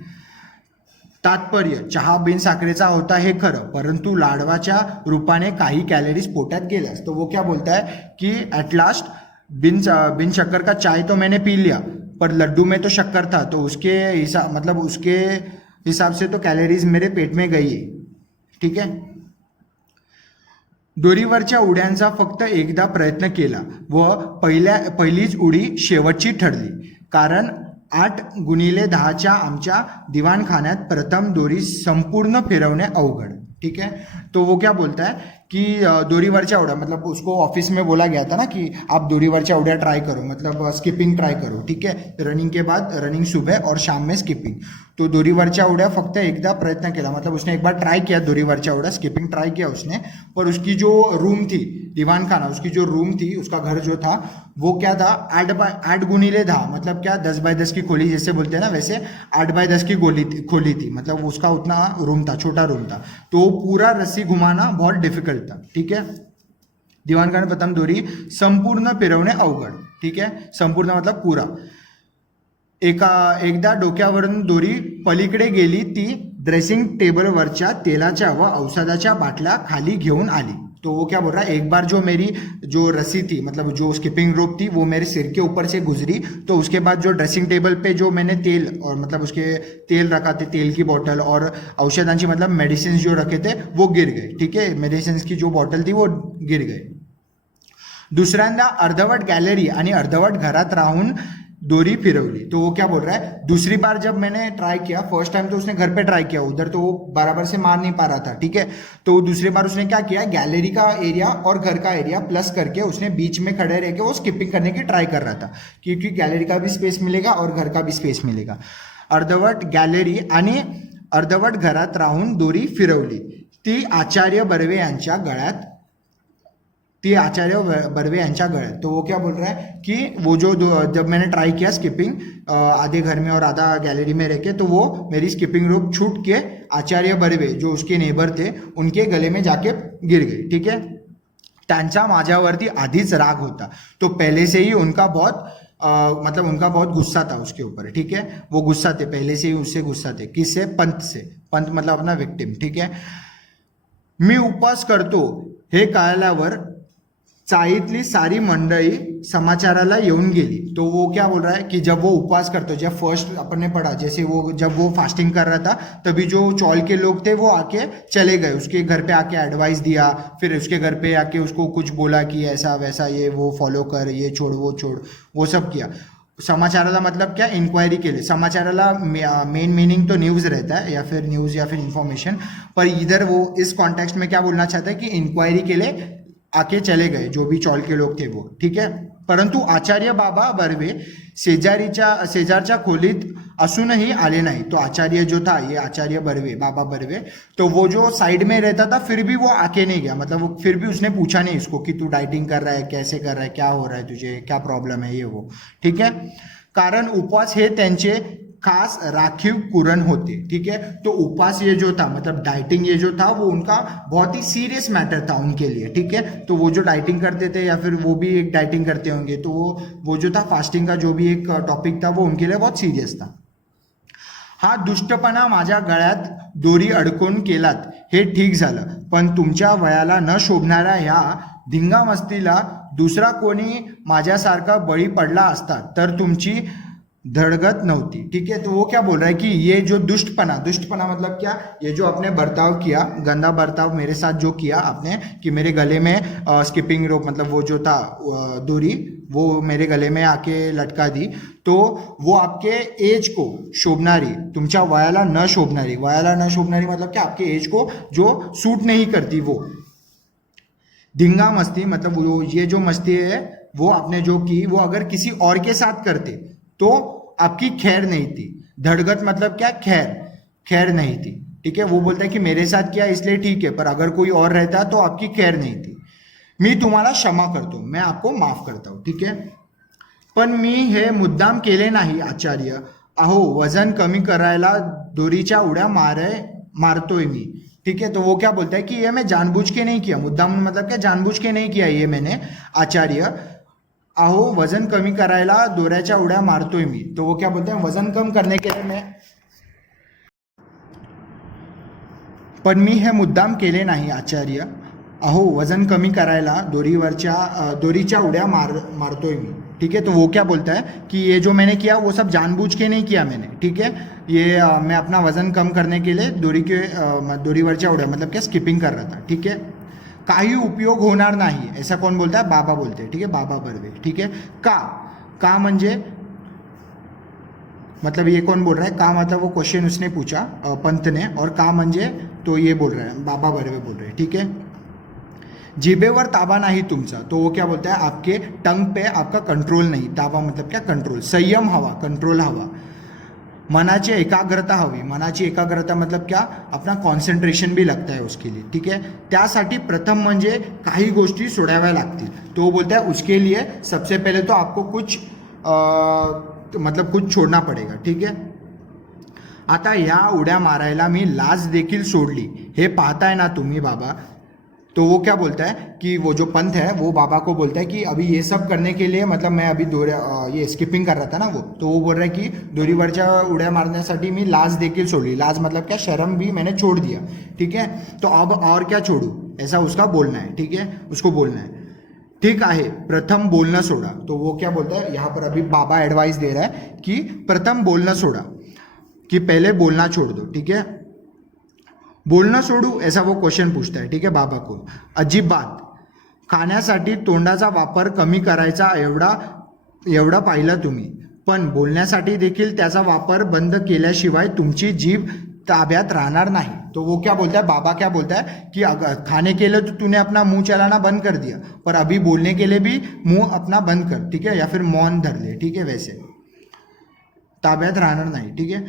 तात्पर्य, चहा बिन साखरेचा होता हे खरं, परंतु लाडवाच्या रूपाने काही कॅलरीज पोटात गेल्यास. तो वो क्या बोलता है कि एट लास्ट बिन शक्कर का चाय तो मैंने पी लिया, पर लड्डू में तो शक्कर था, तो उसके हिसाब से तो कैलोरीज मेरे पेट में गई है. ठीक है. दोरीवरच्या उड्यांचा फक्त एकदा प्रयत्न केला व पहिलीच उडी शेवटची ठरली, कारण 8x10 आमच्या दिवाणखान्यात प्रथम दोरी संपूर्ण फिरवणे अवघड. ठीक है. तो वो क्या बोलता है कि दोरीवरच्या उड्या, मतलब उसको ऑफिस में बोला गया था ना कि आप दोरीवरच्या उड्या ट्राई करो, मतलब स्किपिंग ट्राई करो. ठीक है, रनिंग के बाद रनिंग सुबह और शाम में स्किपिंग. तो दोरीवरच्या उड्या फक्त एकदा प्रयत्न केला, मतलब उसने एक बार ट्राई किया दोरीवरच्या उड्या, स्किपिंग ट्राई किया उसने, पर उसकी जो रूम थी दीवान खाना, उसकी जो रूम थी, उसका घर जो था वो क्या था 8x10, मतलब क्या 10x10 की खोली जैसे बोलते हैं ना, वैसे 8x10 की खोली थी, मतलब उसका उतना रूम था, छोटा रूम था, तो पूरा रस्सी घुमाना बहुत डिफिकल्ट था, ठीक है। दिवाणखाना प्रथम दोरी संपूर्ण फिरवणे अवघड, ठीक आहे, संपूर्ण मतलब पुरा। एकदा डोक्यावरून दोरी पलीकडे गेली, ती ड्रेसिंग टेबलवरच्या तेलाच्या व औषधाच्या बाटल्या खाली घेऊन आली। तो वो क्या बोल रहा है, एक बार जो मेरी जो रस्सी थी, मतलब जो स्किपिंग रोप थी, वो मेरे सिर के ऊपर से गुजरी, तो उसके बाद जो ड्रेसिंग टेबल पे जो मैंने तेल और मतलब उसके तेल रखा थे, तेल की बॉटल और औषधांची मतलब मेडिसिन जो रखे थे वो गिर गए, ठीक है, मेडिसिन की जो बॉटल थी वो गिर गए। दुसऱ्यांदा अर्धवट गॅलरी आणि अर्धवट घरात राहून दोरी फिरवली। तो वो क्या बोल रहा है, दूसरी बार जब मैंने ट्राई किया, फर्स्ट टाइम तो उसने घर पे ट्राई किया, उधर तो वो बराबर से मार नहीं पा रहा था, ठीक है, तो दूसरी बार उसने क्या किया, गैलरी का एरिया और घर का एरिया प्लस करके उसने बीच में खड़े रह के वो स्किपिंग करने की ट्राई कर रहा था, क्योंकि गॅलरी का भी स्पेस मिलेगा और घर का भी स्पेस मिलेगा। अर्धवट गॅलरी आणि अर्धवट घरात राहून दोरी फिरवली, ती आचार्य बर्वे यांच्या गळ्यात, तो वो क्या बोल रहा है कि वो जो जब मैंने ट्राई किया स्किपिंग आधे घर में और आधा गैलरी में रह के, तो वो मेरी स्किपिंग रोप छूट के आचार्य बर्वे जो उसके नेबर थे उनके गले में जाके गिर गई, ठीक है। त्यांचा माझ्यावरती आधीच राग होता, तो पहले से ही उनका बहुत मतलब उनका बहुत गुस्सा था उसके ऊपर, ठीक है, वो गुस्सा थे, पहले से ही उससे गुस्सा थे, किससे, पंत से, पंत मतलब अपना विक्टिम, ठीक है। मी उपवास करतो हे कळल्यावर चाळीतली सारी मंडळी समाचाराला येऊन गेली। तो वो क्या बोल रहा है कि जब वो उपवास करते, जब फर्स्ट अपन ने पढ़ा, जैसे वो जब वो फास्टिंग कर रहा था, तभी जो चौल के लोग थे वो आके चले गए, उसके घर पे आके एडवाइस दिया, फिर उसके घर पे आके उसको कुछ बोला कि ऐसा वैसा ये वो फॉलो कर, ये छोड़ वो छोड़, वो सब किया। समाचाराला मतलब क्या, इंक्वायरी के लिए, समाचाराला मेन मीनिंग तो न्यूज़ रहता है या फिर न्यूज़ या फिर इंफॉर्मेशन, पर इधर वो इस कॉन्टेक्स्ट में क्या बोलना चाहता है कि इंक्वायरी के लिए आके चले गए जो भी चौल के लोग थे वो, ठीक है। परंतु आचार्य बाबा बर्वे शेजारच्या खोलीत असूनही आले नहीं। तो आचार्य जो था, ये आचार्य बर्वे, बाबा बर्वे, तो वो जो साइड में रहता था फिर भी वो आके नहीं गया, मतलब वो फिर भी उसने पूछा नहीं इसको कि तू डाइटिंग कर रहा है, कैसे कर रहा है, क्या हो रहा है तुझे, क्या प्रॉब्लम है, ये वो, ठीक है। कारण उपवास हे त्यांचे खास राखीव कुरण होते, ठीक है। तो उपवास ये जो था, मतलब डाइटिंग ये जो था, वो उनका बहुत ही सीरियस मैटर था उनके लिए, ठीक है। तो वो जो डाइटिंग करते थे या फिर वो भी एक डाइटिंग करते होंगे, तो वो जो था फास्टिंग का जो भी एक टॉपिक था वो उनके लिए बहुत सीरियस था। हा दुष्टपणा माझ्या गळ्यात दोरी अडकून केलात हे ठीक झालं, पण तुमच्या वयाला न शोभणाऱ्या ह्या धिंगामस्तीला दुसरा कोणी माझ्यासारखा बळी पडला असता तर तुमची धड़गत नव्हती, ठीक है। तो वो क्या बोल रहा है कि ये जो दुष्टपना मतलब क्या, ये जो आपने बर्ताव किया, गंदा बर्ताव मेरे साथ जो किया आपने, कि मेरे गले में स्किपिंग रोप मतलब वो जो था दोरी, वो मेरे गले में आके लटका दी, तो वो आपके एज को शोभणारी, तुमच्या वयाला न शोभणारी मतलब क्या, आपके एज को जो सूट नहीं करती वो धिंगा मस्ती, मतलब वो ये जो मस्ती है वो आपने जो की, वो अगर किसी और के साथ करते तो आपकी खैर नहीं थी। धड़गत मतलब क्या, खैर नहीं थी, ठीक है। वो बोलता है कि मेरे साथ किया इसलिए ठीक है, पर अगर कोई और रहता तो आपकी खैर नहीं थी। मी तुम्हाला क्षमा करतो, मैं आपको माफ करता हूँ, ठीक है। पण मी हे मुद्दाम केले नाही आचार्य, अहो वजन कमी करायला दोरीच्या उड्या मारतोय मी, ठीक है। तो वो क्या बोलता है कि ये मैं जानबूझ के नहीं किया, मुद्दाम मतलब क्या, जानबूझ के नहीं किया ये मैंने आचार्य, अहो वजन कमी करायला दोऱ्याच्या उड्या मारतोय मी। तो वो क्या बोलते हैं, वजन कम करने के लिए मैं, पण मी हे मुद्दाम केले नाही आचार्य, अहो वजन कमी करायला दोरीच्या उड्या मारतोय मी, ठीक है। तो वो क्या बोलता है कि ये जो मैंने किया वो सब जानबूझ के नहीं किया मैंने, ठीक है। ये मैं अपना वजन कम करने के लिए दोरीवरच्या उड्या मतलब क्या, स्किपिंग कर रहा था, ठीक है। काही उपयोग होणार नाही, ऐसा कौन बोलता है, बाबा बोलते हैं, ठीक है, बाबा बर्वे, ठीक है। का म्हणजे मतलब ये कौन बोल रहा है, का मतलब वो क्वेश्चन उसने पूछा पंत ने, और का म्हणजे तो ये बोल रहा है, बाबा बर्वे बोल रहे हैं, ठीक है। जिभेवर ताबा नहीं तुमचा, तो वो क्या बोलता है, आपके टंग पे आपका कंट्रोल नहीं, ताबा मतलब क्या, कंट्रोल, संयम हवा, कंट्रोल हवा। मनाची एकाग्रता हवी. मनाची एकाग्रता मतलब क्या, अपना कॉन्सन्ट्रेशन भी लगता है उसके लिए. ठीक है. त्यासाठी प्रथम म्हणजे काही गोष्टी सोडाव्या लागतील. तो वो बोलता है उसके लिए सबसे पहले तो आपको कुछ मतलब कुछ छोड़ना पडेगा. ठीक है. आता ह्या उड्या मारायला मी लाज देखील सोडली. हे पाहताय ना तुम्ही बाबा. तो वो क्या बोलता है कि वो जो पंथ है वो बाबा को बोलता है कि अभी ये सब करने के लिए मतलब मैं अभी ये स्किपिंग कर रहा था ना वो, तो वो बोल रहा है कि दोरीवरच्या उड्या मारण्यासाठी मी लाज देखील सोडली. लाज मतलब क्या, शर्म भी मैंने छोड़ दिया. ठीक है. तो अब और क्या छोड़ू, ऐसा उसका बोलना है. ठीक है. उसको बोलना है. ठीक आहे, प्रथम बोलणं सोडा. तो वो क्या बोलता है यहाँ पर, अभी बाबा एडवाइस दे रहा है कि प्रथम बोलणं सोडा, कि पहले बोलना छोड़ दो. ठीक है. बोलणं सोडू ऐसा वो क्वेश्चन पूछता है. ठीक है, बाबा को. अजिबात. खाण्यासाठी तोंडाचा वापर कमी करायचा एवढा पाहिलं तुम्ही, पण बोलण्यासाठी देखील त्याचा वापर बंद केल्याशिवाय तुमची जीभ ताब्यात राहणार नाही. तो वो क्या बोलता है, बाबा क्या बोलता है कि अगर खाने के लिए तो तूने अपना मुंह चलाना बंद कर दिया, पर अभी बोलने के लिए भी मुंह अपना बंद कर. ठीक है, या फिर मौन धर ले. ठीक है, वैसे ताब्यात राहणार नाही. ठीक है.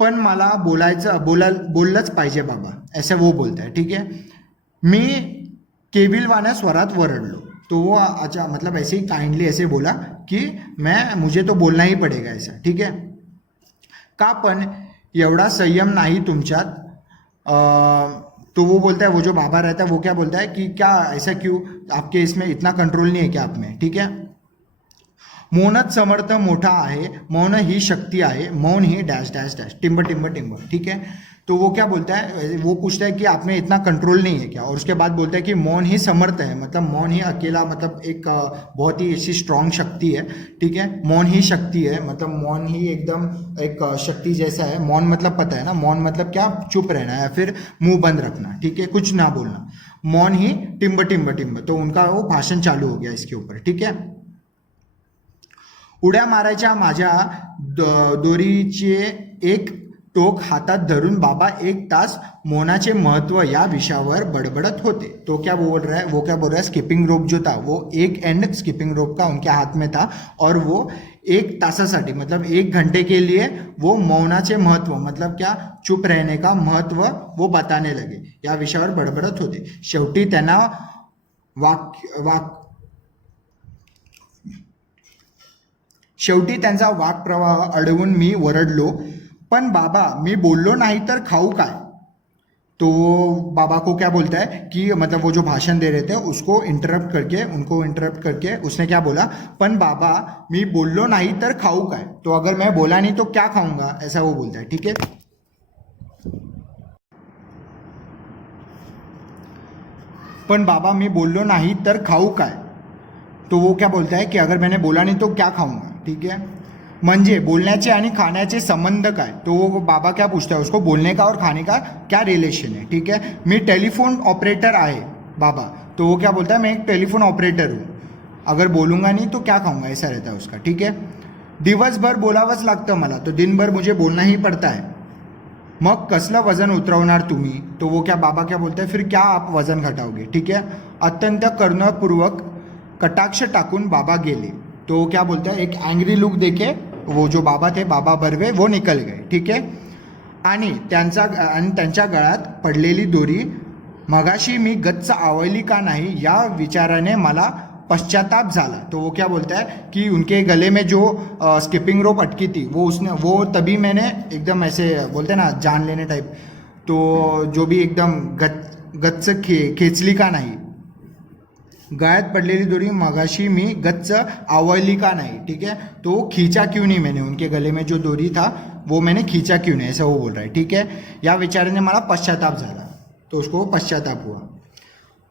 पण मला बोललंच पाहिजे बाबा, ऐसे वो बोलता है. ठीक है. मी केविलवाण्या स्वरात वरडलो. तो वो अच्छा मतलब ऐसे ही काइंडली ऐसे बोला कि मुझे तो बोलना ही पड़ेगा ऐसा. ठीक है. का पण एवढा संयम नाही तुमच्यात. तो वो बोलता है, वो जो बाबा रहता है वो क्या बोलता है कि क्या ऐसा क्यों, आपके इसमें इतना कंट्रोल नहीं है क्या आप में. ठीक है. मौनच समर्थ मोठा आहे, मौन ही शक्ति आहे, मौन ही dash dash dash timber timber timber. ठीक है. तो वो क्या बोलता है, वो पूछता है कि आप में इतना कंट्रोल नहीं है क्या, और उसके बाद बोलता है कि मौन ही समर्थ है, मतलब मौन ही अकेला मतलब एक बहुत ही ऐसी स्ट्रांग शक्ति है. ठीक है. मौन ही शक्ति है, मतलब मौन ही एकदम एक शक्ति जैसा है. मौन मतलब पता है ना, मौन मतलब क्या, चुप रहना या फिर मुंह बंद रखना. ठीक है, कुछ ना बोलना. मौन ही टिम्बर टिम्बर टिम्बर. तो उनका वो भाषण चालू हो गया इसके ऊपर. ठीक है. उड्या मारायच्या माझ्या दोरीचे एक टोक हातात धरून बाबा एक तास मौनाचे महत्व या विषयावर बडबडत होते. तो क्या बोल रहा है, वो क्या बोल रहा है, स्किपिंग रोप जो था वो एक एंड स्किपिंग रोप का उनके हाथ में था, और वो एक तासासाठी मतलब 1 घंटे के लिए वो मौनाचे महत्व मतलब क्या, चुप रहने का महत्व वो बताने लगे, या विषयावर बडबडत होते. शेवटी त्यांना शेवटी त्यांचा वाक्प्रवाह अडवून मी वरडलो, पण बाबा मी बोललो नाही तर खाऊ काय. तो बाबा को क्या बोलता है कि मतलब वो जो भाषण दे रहे थे उनको इंटरप्ट करके उसने क्या बोला, पण बाबा मी बोललो नहीं तर खाऊ काय. तो अगर मैं बोला नहीं तो क्या खाऊंगा, ऐसा वो बोलता है. ठीक है. पण बाबा मी बोललो नहीं तर खाऊ काय. तो वो क्या बोलता है कि अगर मैंने बोला नहीं तो क्या खाऊंगा. ठीक है. म्हणजे बोलण्याचे आणि खाण्याचे संबंध काय. तो वो बाबा क्या पूछता है उसको, बोलने का और खाने का क्या रिलेशन है. ठीक है. मी टेलीफोन ऑपरेटर आहे बाबा. तो वो क्या बोलता है, मैं एक टेलीफोन ऑपरेटर हूँ, अगर बोलूँगा नहीं तो क्या खाऊंगा, ऐसा रहता है उसका. ठीक है. दिवसभर बोलावंच लागतं मला, तो दिनभर मुझे बोलना ही पड़ता है. मग कसलं वजन उतरवणार तुम्ही. तो वो क्या बाबा क्या बोलता है, फिर क्या आप वजन घटाओगे. ठीक है. अत्यंत करुणापूर्वक कटाक्ष टाकून बाबा गेले. तो क्या बोलता है, एक एंग्री लुक देके वो जो बाबा थे, बाबा बर्वे, वो निकल गए. ठीक है. आणि त्यांच्या गळ्यात पडलेली दोरी मगाशी मी गच्च आवळली का नाही या विचाराने मला पश्चाताप झाला. तो वो क्या बोलता है कि उनके गले में जो स्किपिंग रोप अटकी थी वो तभी मैंने एकदम ऐसे बोलते ना जान लेने टाइप, तो जो भी एकदम गच्च खेचली का नाही, गळ्यात पडलेली दोरी मगाशी मी गच्च आवळली का नहीं. ठीक है. तो खींचा क्यों नहीं मैंने, उनके गले में जो दोरी था वो मैंने खींचा क्यों नहीं, ऐसा वो बोल रहा है. ठीक है. या विचाराने मला पश्चाताप झाला, तो उसको पश्चाताप हुआ.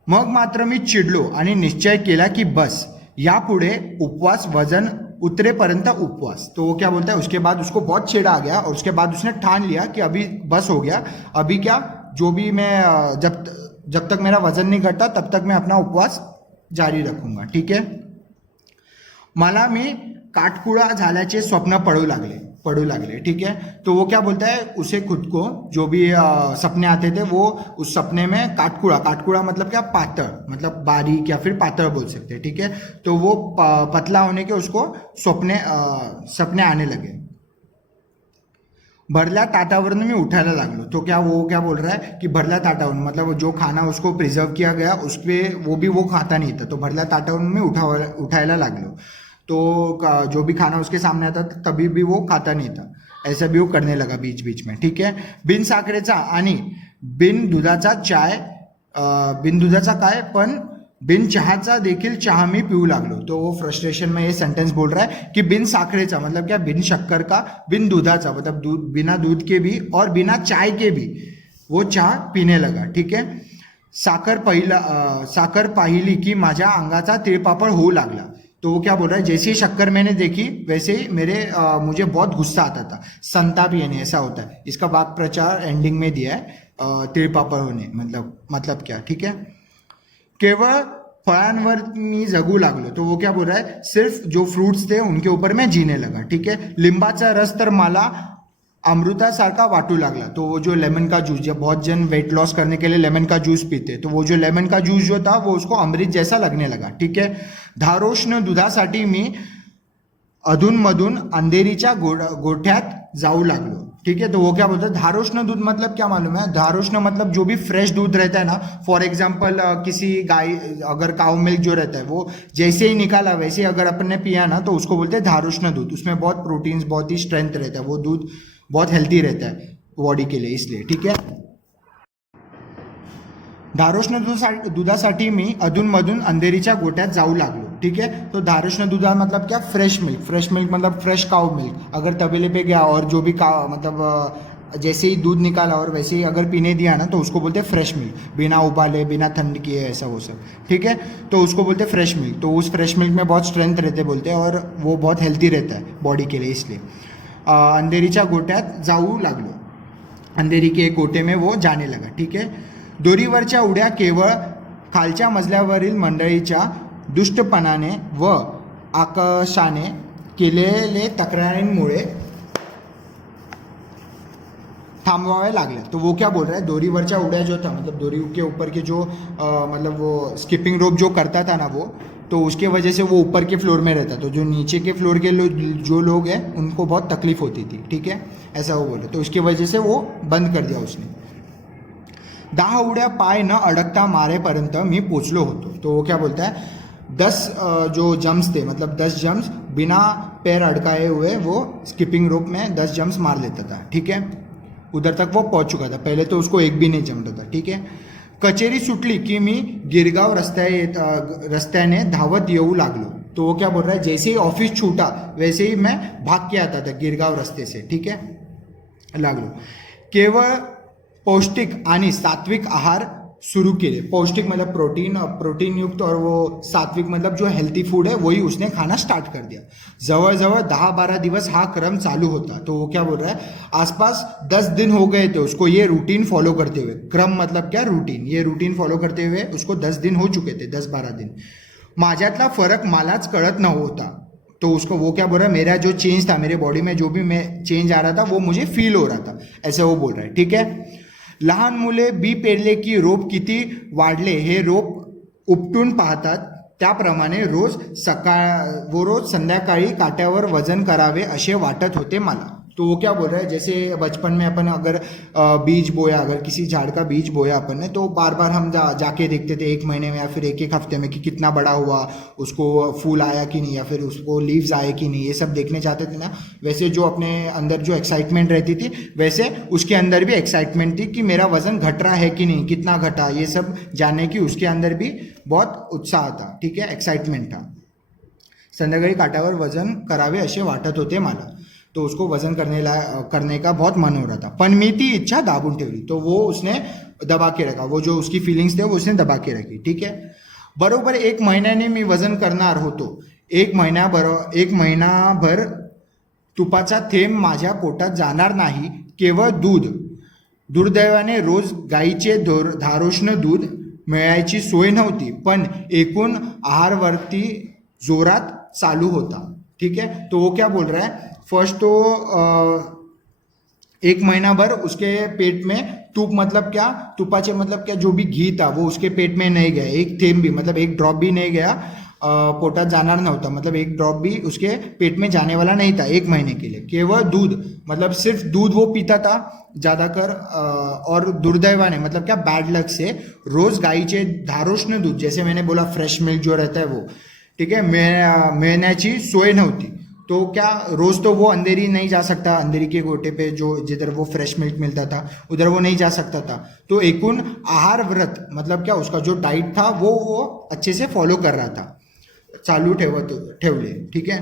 मग मात्र मी चिडलो आणि निश्चय केला की बस यापुढे उपवास, वजन उतरेपर्यंत उपवास. तो वो क्या बोलता है, उसके बाद उसको बहुत चिढ़ आ गया और उसके बाद उसने ठान लिया कि अभी बस हो गया, अभी क्या जो भी मैं जब तक मेरा वजन नहीं घटता तब तक मैं अपना उपवास जारी रखूंगा. ठीक है. मला मी काटकुळा झाल्याचे स्वप्न पडू लागले. ठीक है. तो वो क्या बोलता है, उसे खुद को जो भी सपने आते थे वो उस सपने में काटकुड़ा मतलब क्या, पातळ मतलब बारीक या फिर पातळ बोल सकते हैं. ठीक है. तो वो पतला होने के उसको सपने आने लगे. भरल्या ताटावरून मी उठायला लागलो. तो क्या बोल रहा है कि भरल्या ताटावरून मतलब जो खाना उसको प्रिजर्व किया गया उस पर वो खाता नहीं था. तो भरल्या ताटावरून मी उठायला लागलो. तो जो भी खाना उसके सामने आता था तभी भी वो खाता नहीं था. ऐसा भी वो करने लगा बीच बीच में. ठीक है. बिन साखरेचा आणि बिन दुधाचा चाय, बिन दुधाचा काय पण बिन चहाचा देखील चहा मी पिऊ लागलो. तो वो फ्रस्ट्रेशन में ये सेंटेंस बोल रहा है कि बिन साखरेचा मतलब क्या, बिन शक्कर का, बिन दुधाचा मतलब बिना दूध के भी और बिना चाय के भी वो चाय पीने लगा. ठीक है. साखर पाहिली की माझ्या अंगाचा तिळपापड होऊ लागला. तो वो क्या बोल रहा है, जैसे ही शक्कर मैंने देखी वैसे ही मुझे बहुत गुस्सा आता था. संताप यानी ऐसा होता है. इसका वाक्य प्रचार एंडिंग में दिया है. तिळपापड होणे मतलब क्या. ठीक है. केवळ फळांवर मी जगू लागलो. तो वो क्या बोल रहा है, सिर्फ जो फ्रूट्स थे उनके ऊपर मैं जीने लगा. ठीक है. लिंबाचा रस तर मला अमृतासारखा वाटू लागला. तो वो जो लेमन का जूस, जब बहुत जन वेट लॉस करने के लिए लेमन का जूस पीते, तो वो जो लेमन का जूस जो था वो उसको अमृत जैसा लगने लगा. ठीक है. धारोष्ण दुधासाठी मी अधूनमधून अंधेरीच्या गोठ्यात जाऊ लागलो. ठीक है. तो वो क्या बोलता है, धारोष्ण दूध मतलब क्या मालूम है, धारोष्ण मतलब जो भी फ्रेश दूध रहता है ना. फॉर एग्जाम्पल किसी गाय, अगर काउ मिल्क जो रहता है वो जैसे ही निकाला वैसे ही अगर अपन ने पिया ना तो उसको बोलते हैं धारोष्ण दूध. उसमें बहुत प्रोटीन्स, बहुत ही स्ट्रेंथ रहता है. वो दूध बहुत हेल्थी रहता है बॉडी के लिए, इसलिए. ठीक है. धारोष्ण दुधासाठी मी अधूनमधून अंधेरीच्या गोट्यात जाऊ लागलो. ठीक है. तो धारोष्ण दुधा मतलब क्या, फ्रेश मिल्क. फ्रेश मिल्क मतलब फ्रेश काउ मिल्क. अगर तबेले पे गया और जो भी मतलब जैसे ही दूध निकाला और वैसे ही अगर पीने दिया ना तो उसको बोलते हैं फ्रेश मिल्क. बिना उबाले, बिना ठंड किए, ऐसा वो सब. ठीक है. तो उसको बोलते हैं फ्रेश मिल्क. तो उस फ्रेश मिल्क में बहुत स्ट्रेंथ रहते बोलते हैं और वो बहुत हेल्थी रहता है बॉडी के लिए, इसलिए. अंधेरीच्या गोट्यात जाऊ लागलो. अंधेरी के एक गोटे में वो जाने लगा. ठीक है. दोरीवरच्या उड्या केवळ खालच्या मजल्यावरील मंडळीच्या दुष्टपणाने व आकाशाने केलेले तक्रारींमुळे थांबवावे लागले. तो वो क्या बोल रहा है, दोरीवरच्या उड्या जो था मतलब दोरी के ऊपर के जो मतलब वो स्किपिंग रोप जो करता था ना वो, तो उसके वजह से वो ऊपर के फ्लोर में रहता. तो जो नीचे के फ्लोर के जो लोग हैं उनको बहुत तकलीफ होती थी. ठीक है. ऐसा वो बोले. तो उसकी वजह से वो बंद कर दिया उसने. 10 उड्या पाय न अडकता मारेपर्यंत मी पोचलो होतो. तो वो क्या बोलता है, 10 जो जम्प्स थे मतलब 10 जम्प्स बिना पैर अड़काए हुए वो स्किपिंग रोप में 10 जम्प्स मार लेता था. ठीक है. उधर तक वो पहुंच चुका था. पहले तो उसको एक भी नहीं जमता था. ठीक है. कचेरी सुटली की मी गिरगाव रस्त्याने धावत येऊ लागलो. तो वो क्या बोल रहा है, जैसे ही ऑफिस छूटा वैसे ही मैं भाग के आता था गिरगाव रस्ते से. ठीक है. लागलो. केवळ पौष्टिक आणि सात्विक आहार शुरू केले. पौष्टिक मतलब प्रोटीन युक्त और वो सात्विक मतलब जो हेल्थी फूड है वही उसने खाना स्टार्ट कर दिया. जवळजवळ 10-12 दिवस हा क्रम चालू होता. तो वो क्या बोल रहा है, आसपास 10 दिन हो गए थे उसको ये रूटीन फॉलो करते हुए. क्रम मतलब क्या, रूटीन. ये रूटीन फॉलो करते हुए उसको 10 दिन हो चुके थे, 10-12 दिन. माझ्यातला फरक मलाच कळत नव्हता. तो उसको वो क्या बोल रहा है, मेरा जो चेंज था मेरे बॉडी में जो भी मैं चेंज आ रहा था वो मुझे फील हो रहा था, ऐसा वो बोल रहा है. ठीक है. लहान मुले बी पेरले की रोप किती वाढले हे रोप उपटून पाहतात, त्याप्रमाणे रोज संध्याकाळी काट्यावर वजन करावे असे वाटत होते मला. तो वो क्या बोल रहा है, जैसे बचपन में अपन अगर बीज बोया, अगर किसी झाड़ का बीज बोया अपन ने तो बार बार हम जाके देखते थे 1 महीने में या फिर 1-1 हफ्ते में कि कितना बड़ा हुआ, उसको फूल आया कि नहीं या फिर उसको लीव्स आए कि नहीं, ये सब देखने चाहते थे ना. वैसे जो अपने अंदर जो एक्साइटमेंट रहती थी वैसे उसके अंदर भी एक्साइटमेंट थी कि मेरा वजन घट रहा है कि नहीं, कितना घटा, ये सब जानने की उसके अंदर भी बहुत उत्साह था. ठीक है. एक्साइटमेंट था. संध्याकाळी काट्यावर वजन करावे असे वाटत होते मला. तो उसको वजन करने का बहुत मन हो रहा था. पण मी ती इच्छा दाबून ठेवली. तो वो उसने दबा के रखा. वो जो उसकी फिलिंग्स थे वो उसने दबा के रखी. ठीक है. बरोबर 1 महिन्याने मी वजन करणार होतो. 1 महिनाभर तुपाचा थेंब माझ्या पोटात जाणार नाही, केवळ दूध. दुर्दैवाने रोज गाईचे धारोष्ण दूध मिळायची सोय नव्हती, पण एकूण आहारवरती जोरात चालू होता. ठीक है. तो वो क्या बोल रहा है, फर्स्ट तो 1 महीना भर उसके पेट में तुप मतलब क्या, तुपाचे मतलब क्या, जो भी घी था वो उसके पेट में नहीं गया, एक थेंब भी मतलब एक ड्रॉप भी नहीं गया. पोटात जाणार नव्हता, मतलब एक ड्रॉप भी उसके पेट में जाने वाला नहीं था 1 महीने के लिए। केवल दूध, मतलब सिर्फ दूध वो पीता था ज़्यादातर, और दुर्दैवाने मतलब क्या बैड लक से रोज गाईचे धारोष्ण दूध, जैसे मैंने बोला फ्रेश मिल्क जो रहता है वो, ठीक है, मिळण्याची सोय नव्हती। तो क्या रोज तो वो अंधेरी नहीं जा सकता, अंधेरी के गोटे पे जो जिधर वो फ्रेश मिल्क मिलता था उधर वो नहीं जा सकता था। तो एकूण आहार व्रत मतलब क्या उसका जो डाइट था वो अच्छे से फॉलो कर रहा था, चालू ठेवले, ठीक है।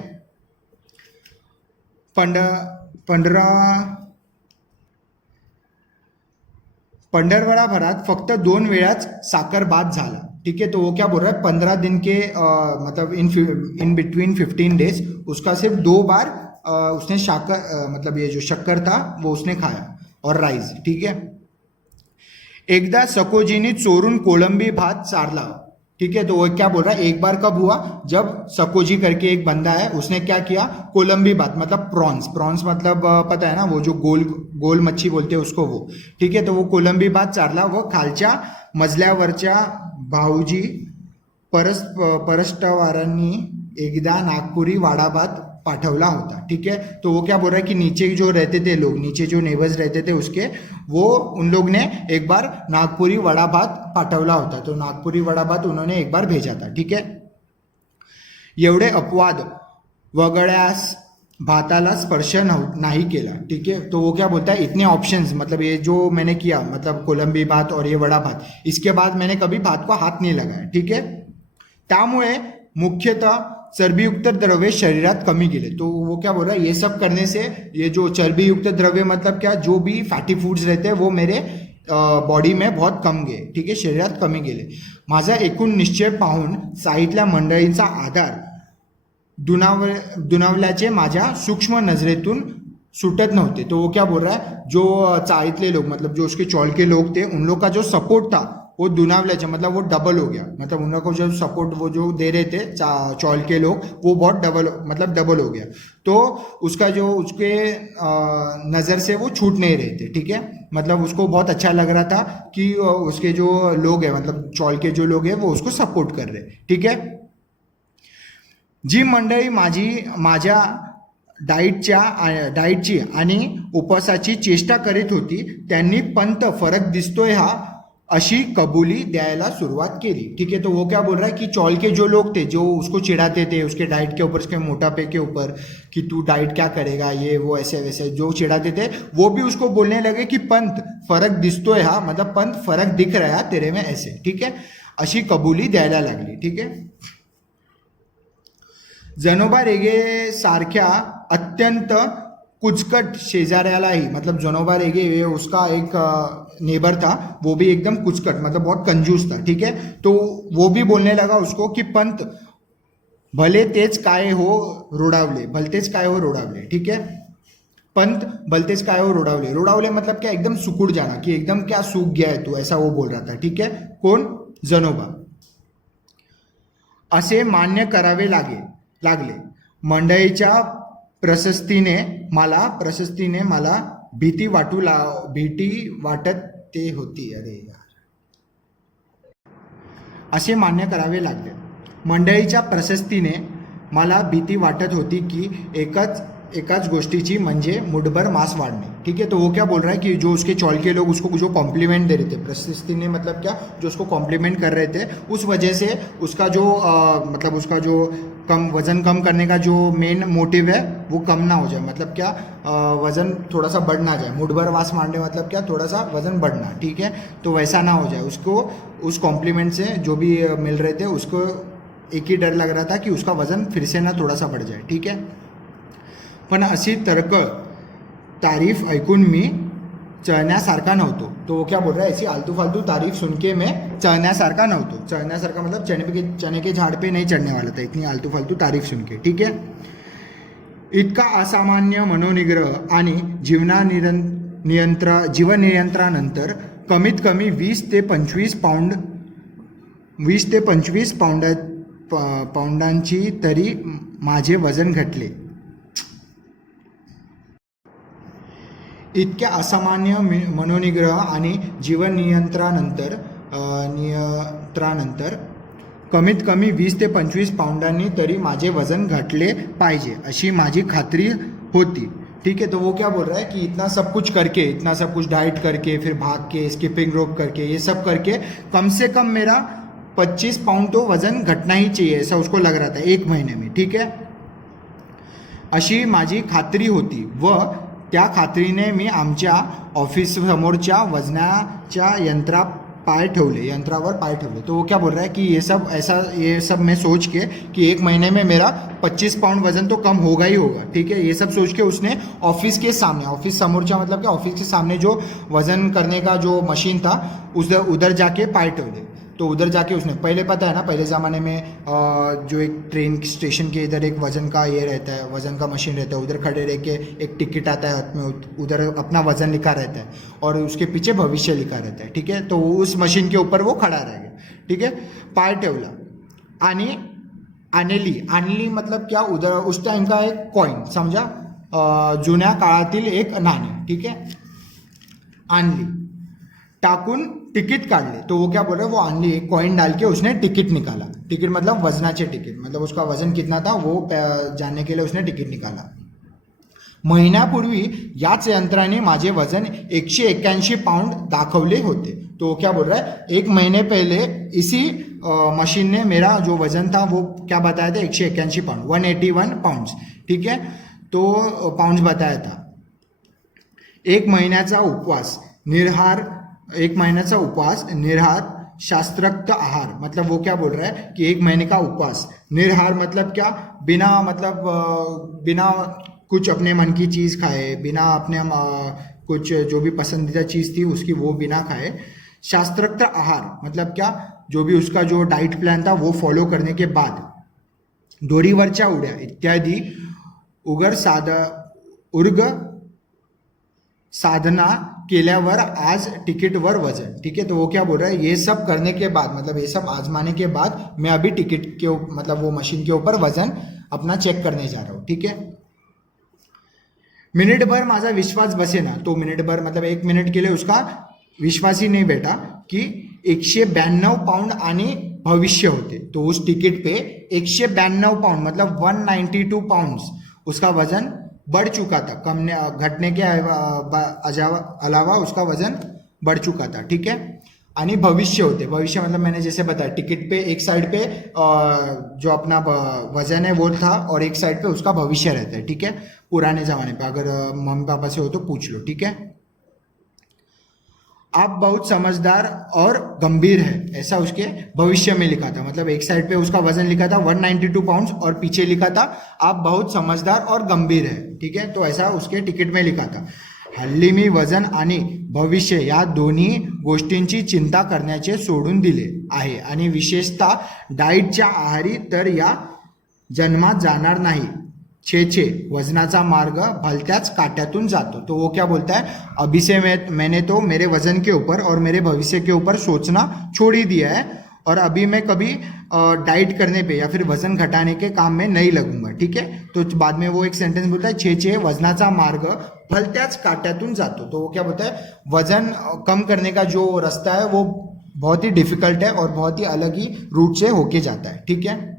पंधरवडाभरात फक्त 2 वेळाच साखर भात झाला, ठीक है। तो वो क्या बोल रहा है 15 दिन के मतलब इन बिटवीन 15 डेज उसका सिर्फ 2 बार उसने मतलब ये जो शक्कर था वो उसने खाया और राईस, ठीक है। एकदा सकोजीनी चोरून कोलंबी भात चारला, ठीक है। तो वो क्या बोल रहा है, एक बार कब हुआ, जब सकोजी करके एक बंदा है उसने क्या किया, कोलंबी भात मतलब प्रॉन्स मतलब पता है ना वो जो गोल गोल मच्छी बोलते हैं उसको, वो, ठीक है। तो वो कोलंबी भात चारला व खालच्या मजल्यावरच्या भाऊजी परस्टवारांनी एकदा नागपुरी वाडा भात पाठवला होता, ठीक है। तो वो क्या बोल रहा है कि नीचे जो रहते थे लोग, नीचे जो नेबर्स रहते थे उसके, वो उन लोग ने एक बार नागपुरी वड़ा भात पाठवला होता, तो नागपुरी वड़ा भात उन्होंने एक बार भेजा था, ठीक है। एवढे अपवाद वगळ्यास भाताला स्पर्श नहीं केला, ठीक है। तो वो क्या बोलता है, इतने ऑप्शंस मतलब ये जो मैंने किया मतलब कोलंबी भात और ये वड़ा भात, इसके बाद मैंने कभी भात को हाथ नहीं लगाया, ठीक है। त्यामुळे मुख्यतः चरबीयुक्त द्रव्य शरीरात कमी गेले। तो वो क्या बोल रहा है, ये सब करने से ये जो चर्बीयुक्त द्रव्य मतलब क्या, जो भी फैटी फूड्स रहते हैं वो मेरे बॉडी में बहुत कम गए, ठीक है, शरीरात कमी गेले। माझा एकूण निश्चय पाहून साईटल्या मंडळींचा आधार दुनावल्याचे माझ्या सूक्ष्म नजरेतून सुटत नव्हते। तो वो क्या बोल रहा है, जो चाळीतले लोग मतलब जो उसके चौल के लोग थे उन लोग का जो सपोर्ट था वो दुनावल्याचे मतलब वो डबल हो गया, मतलब उन लोग को जो सपोर्ट वो जो दे रहे थे चौल के लोग वो बहुत डबल हो गया। तो उसका जो उसके नज़र से वो छूट नहीं रहे थे, ठीक है। मतलब उसको बहुत अच्छा लग रहा था कि उसके जो लोग हैं मतलब चौल के जो लोग हैं वो उसको सपोर्ट कर रहे, ठीक है। जी मंडळी माझ्या डाईटची आणि उपवासाची चेष्टा करीत होती त्यांनी पंत फरक दिसतोय हा अशी कबूली द्यायला सुरुवात केली, ठीक है। तो वो क्या बोल रहा है कि चौल के जो लोग थे जो उसको चिढ़ाते थे उसके डाइट के ऊपर, उसके मोटापे के ऊपर कि तू डाइट क्या करेगा ये वो ऐसे वैसे जो चिढ़ाते थे वो भी उसको बोलने लगे कि पंत फरक दिसतोय हा मतलब पंत फरक दिख रहा है तेरे में ऐसे, ठीक है, अशी कबूली द्यायला लागली, ठीक है। जनोबा रेगे सारख्या अत्यंत कुचकट शेजाऱ्यालाही, मतलब जनोबा रेगे ये उसका एक नेबर था, वो भी एकदम कुचकट मतलब बहुत कंजूस था, ठीक है। तो वो भी बोलने लगा उसको कि पंत भले तेच काय हो रोडावले, भलतेच काय हो रोडावले, ठीक है। पंत भलतेच काय हो रोडावले, रोडावले मतलब क्या, एकदम सुकुड़ जाना, कि एकदम क्या सूख गया है तू, ऐसा वो बोल रहा था, ठीक है। कौन, जनोबा। असे मान्य करावे लागले। मंडळीच्या प्रशस्तीने मला भीती वाटत ते होती, अरे यार, असे मान्य करावे लागले। मंडळीच्या प्रशस्तीने मला भीती वाटत होती की एकाच गोष्टीची म्हणजे मुठभर मांस वाढणे, ठीक है। तो वो क्या बोल रहा है कि जो उसके चौल के लोग उसको जो कॉम्प्लीमेंट दे रहे थे, प्रशस्ति ने मतलब क्या, जो उसको कॉम्प्लीमेंट कर रहे थे, उस वजह से उसका जो मतलब उसका जो वज़न कम करने का जो मेन मोटिव है वो कम ना हो जाए, मतलब क्या वज़न थोड़ा सा बढ़ ना जाए, मुठभर मांस मारने मतलब क्या, थोड़ा सा वज़न बढ़ना, ठीक है। तो वैसा ना हो जाए, उसको उस कॉम्प्लीमेंट से जो भी मिल रहे थे उसको एक ही डर लग रहा था कि उसका वज़न फिर से ना थोड़ा सा बढ़ जाए, ठीक है। पण अशी तरकळ तारीफ ऐकून मी चळण्यासारखा नव्हतो। तो वो क्या बोल रहा है, ऐसी आलतू फालतू तारीफ सुन के मैं चढ़ण्यासारखा नव्हतो, चढ़ण्यासारखा मतलब चने के झाड़ पे नहीं चढ़ने वाला था, इतनी आलतू फालतू तारीफ सुन के, ठीक है। इतका असामान्य मनोनिग्रह आणि जीवनियंत्रणानंतर कमीत कमी 20 ते 25 पाऊंडांची तरी माझे वजन घटले। इतक्या असामान्य मनोनिग्रह आणि जीवन नियंत्रणानंतर कमीत कमी 20 ते 25 पाउंडांनी तरी माझे वजन घटले पाहिजे अशी माझी खात्री होती. ठीक है. तो वो क्या बोल रहा है कि इतना सब कुछ करके, इतना सब कुछ डाइट करके, फिर भाग के, स्किपिंग रोप करके, ये सब करके कम से कम मेरा 25 पाउंड तो वजन घटना ही चाहिए, ऐसा उसको लग रहा था 1 महिने में. ठीक है. अशी माझी खात्री होती व त्या खात्रीने मी आमच्या ऑफिस समोरच्या वजनाच्या यंत्रावर पाय ठेवले. तो वो क्या बोल रहा है कि ये सब मैं सोच के कि 1 महीने में मेरा 25 पाउंड वजन तो कम होगा ही होगा. ठीक है. ये सब सोच के उसने ऑफिस के सामने, ऑफिस समोरच्या मतलब क्या, ऑफिस के सामने जो वजन करने का जो मशीन था उधर जाके पाय ठेवले. तो उधर जाके उसने, पहले पता है ना, पहले ज़माने में जो एक ट्रेन स्टेशन के इधर एक वज़न का ये रहता है, वज़न का मशीन रहता है, उधर खड़े रह के एक टिकट आता है हाथ में, उधर अपना वज़न लिखा रहता है और उसके पीछे भविष्य लिखा रहता है. ठीक है. तो उस मशीन के ऊपर वो खड़ा रह गया. ठीक है. पाय ठेवला आणि आणली मतलब क्या, उधर उस टाइम का एक कॉइन समझा, जुन्या काळातील एक नाणी. ठीक है. आणली, टाकून टिकट काढले. तो वो क्या बोल रहा है, वो आणली, एक कॉइन डाल के उसने टिकट निकाला. टिकट मतलब वजनाचे टिकट, मतलब उसका वजन कितना था वो जानने के लिए उसने टिकट निकाला. महिन्यापूर्वी याच यंत्राने माझे वजन 181 पाउंड दाखवले होते. तो क्या बोल रहा है, 1 महीने पहले इसी मशीन ने मेरा जो वजन था वो क्या बताया था, 181 पाउंड, 181 पाउंड्स. ठीक है. तो पाउंड्स बताया था. 1 महीन्याचा उपवास, निराहार, शास्त्रोक्त आहार, मतलब वो क्या बोल रहा है कि 1 महीने का उपवास. निराहार मतलब क्या, बिना कुछ अपने मन की चीज़ खाए, बिना अपने कुछ जो भी पसंदीदा चीज़ थी उसकी वो बिना खाए. शास्त्रोक्त आहार मतलब क्या, जो भी उसका जो डाइट प्लान था वो फॉलो करने के बाद दोरीवरच्या उड्या इत्यादि उर्ग साधना केल्यावर आज टिकटवर वजन. ठीक है. तो वो क्या बोल रहा है, ये सब करने के बाद, मतलब ये सब आजमाने के बाद मैं अभी टिकट के मतलब वो मशीन के ऊपर वजन अपना चेक करने जा रहा हूँ. ठीक है. मिनट भर माझा विश्वास बसे ना, तो मिनट भर मतलब 1 मिनट के लिए उसका विश्वास ही नहीं बैठा कि 192 पाउंड आणि भविष्य होते. तो उस टिकट पे 192 पाउंड मतलब 192 पाउंड्स उसका वजन बढ़ चुका था. घटने के अलावा उसका वजन बढ़ चुका था. ठीक है. आणि भविष्य होते, भविष्य मतलब मैंने जैसे बताया, टिकट पे एक साइड पे जो अपना वजन है वो था और एक साइड पे उसका भविष्य रहता है. ठीक है. पुराने ज़माने पे, अगर मम्मी पापा से हो तो पूछ लो. ठीक है. आप बहुत समझदार और गंभीर है, ऐसा उसके भविष्य में लिखा था. मतलब एक साइड पे उसका वजन लिखा था 192 पाउंड्स और पीछे लिखा था आप बहुत समझदार और गंभीर है. ठीक है. तो ऐसा उसके तिकीट में लिखा था. हल्ली मी वजन आणि भविष्य या दोन्ही गोष्टींची चिंता करण्याचे सोडून दिले आहे आणि विशेषतः डाएटच्या आहारी तर या जन्मात जाणार नाही. छे वजनाचा मार्ग भलत्याच काट्यातून जातो. तो वो क्या बोलता है, अभी से मैंने तो मेरे वजन के ऊपर और मेरे भविष्य के ऊपर सोचना छोड़ ही दिया है और अभी मैं कभी डाइट करने पे या फिर वजन घटाने के काम में नहीं लगूंगा. ठीक है. तो बाद में वो एक सेंटेंस बोलता है, छे वजनाचा मार्ग भलत्याच काट्यातून जातो. तो वो क्या बोलता है, वजन कम करने का जो रास्ता है वो बहुत ही डिफिकल्ट है और बहुत ही अलग ही रूट से होके जाता है. ठीक है.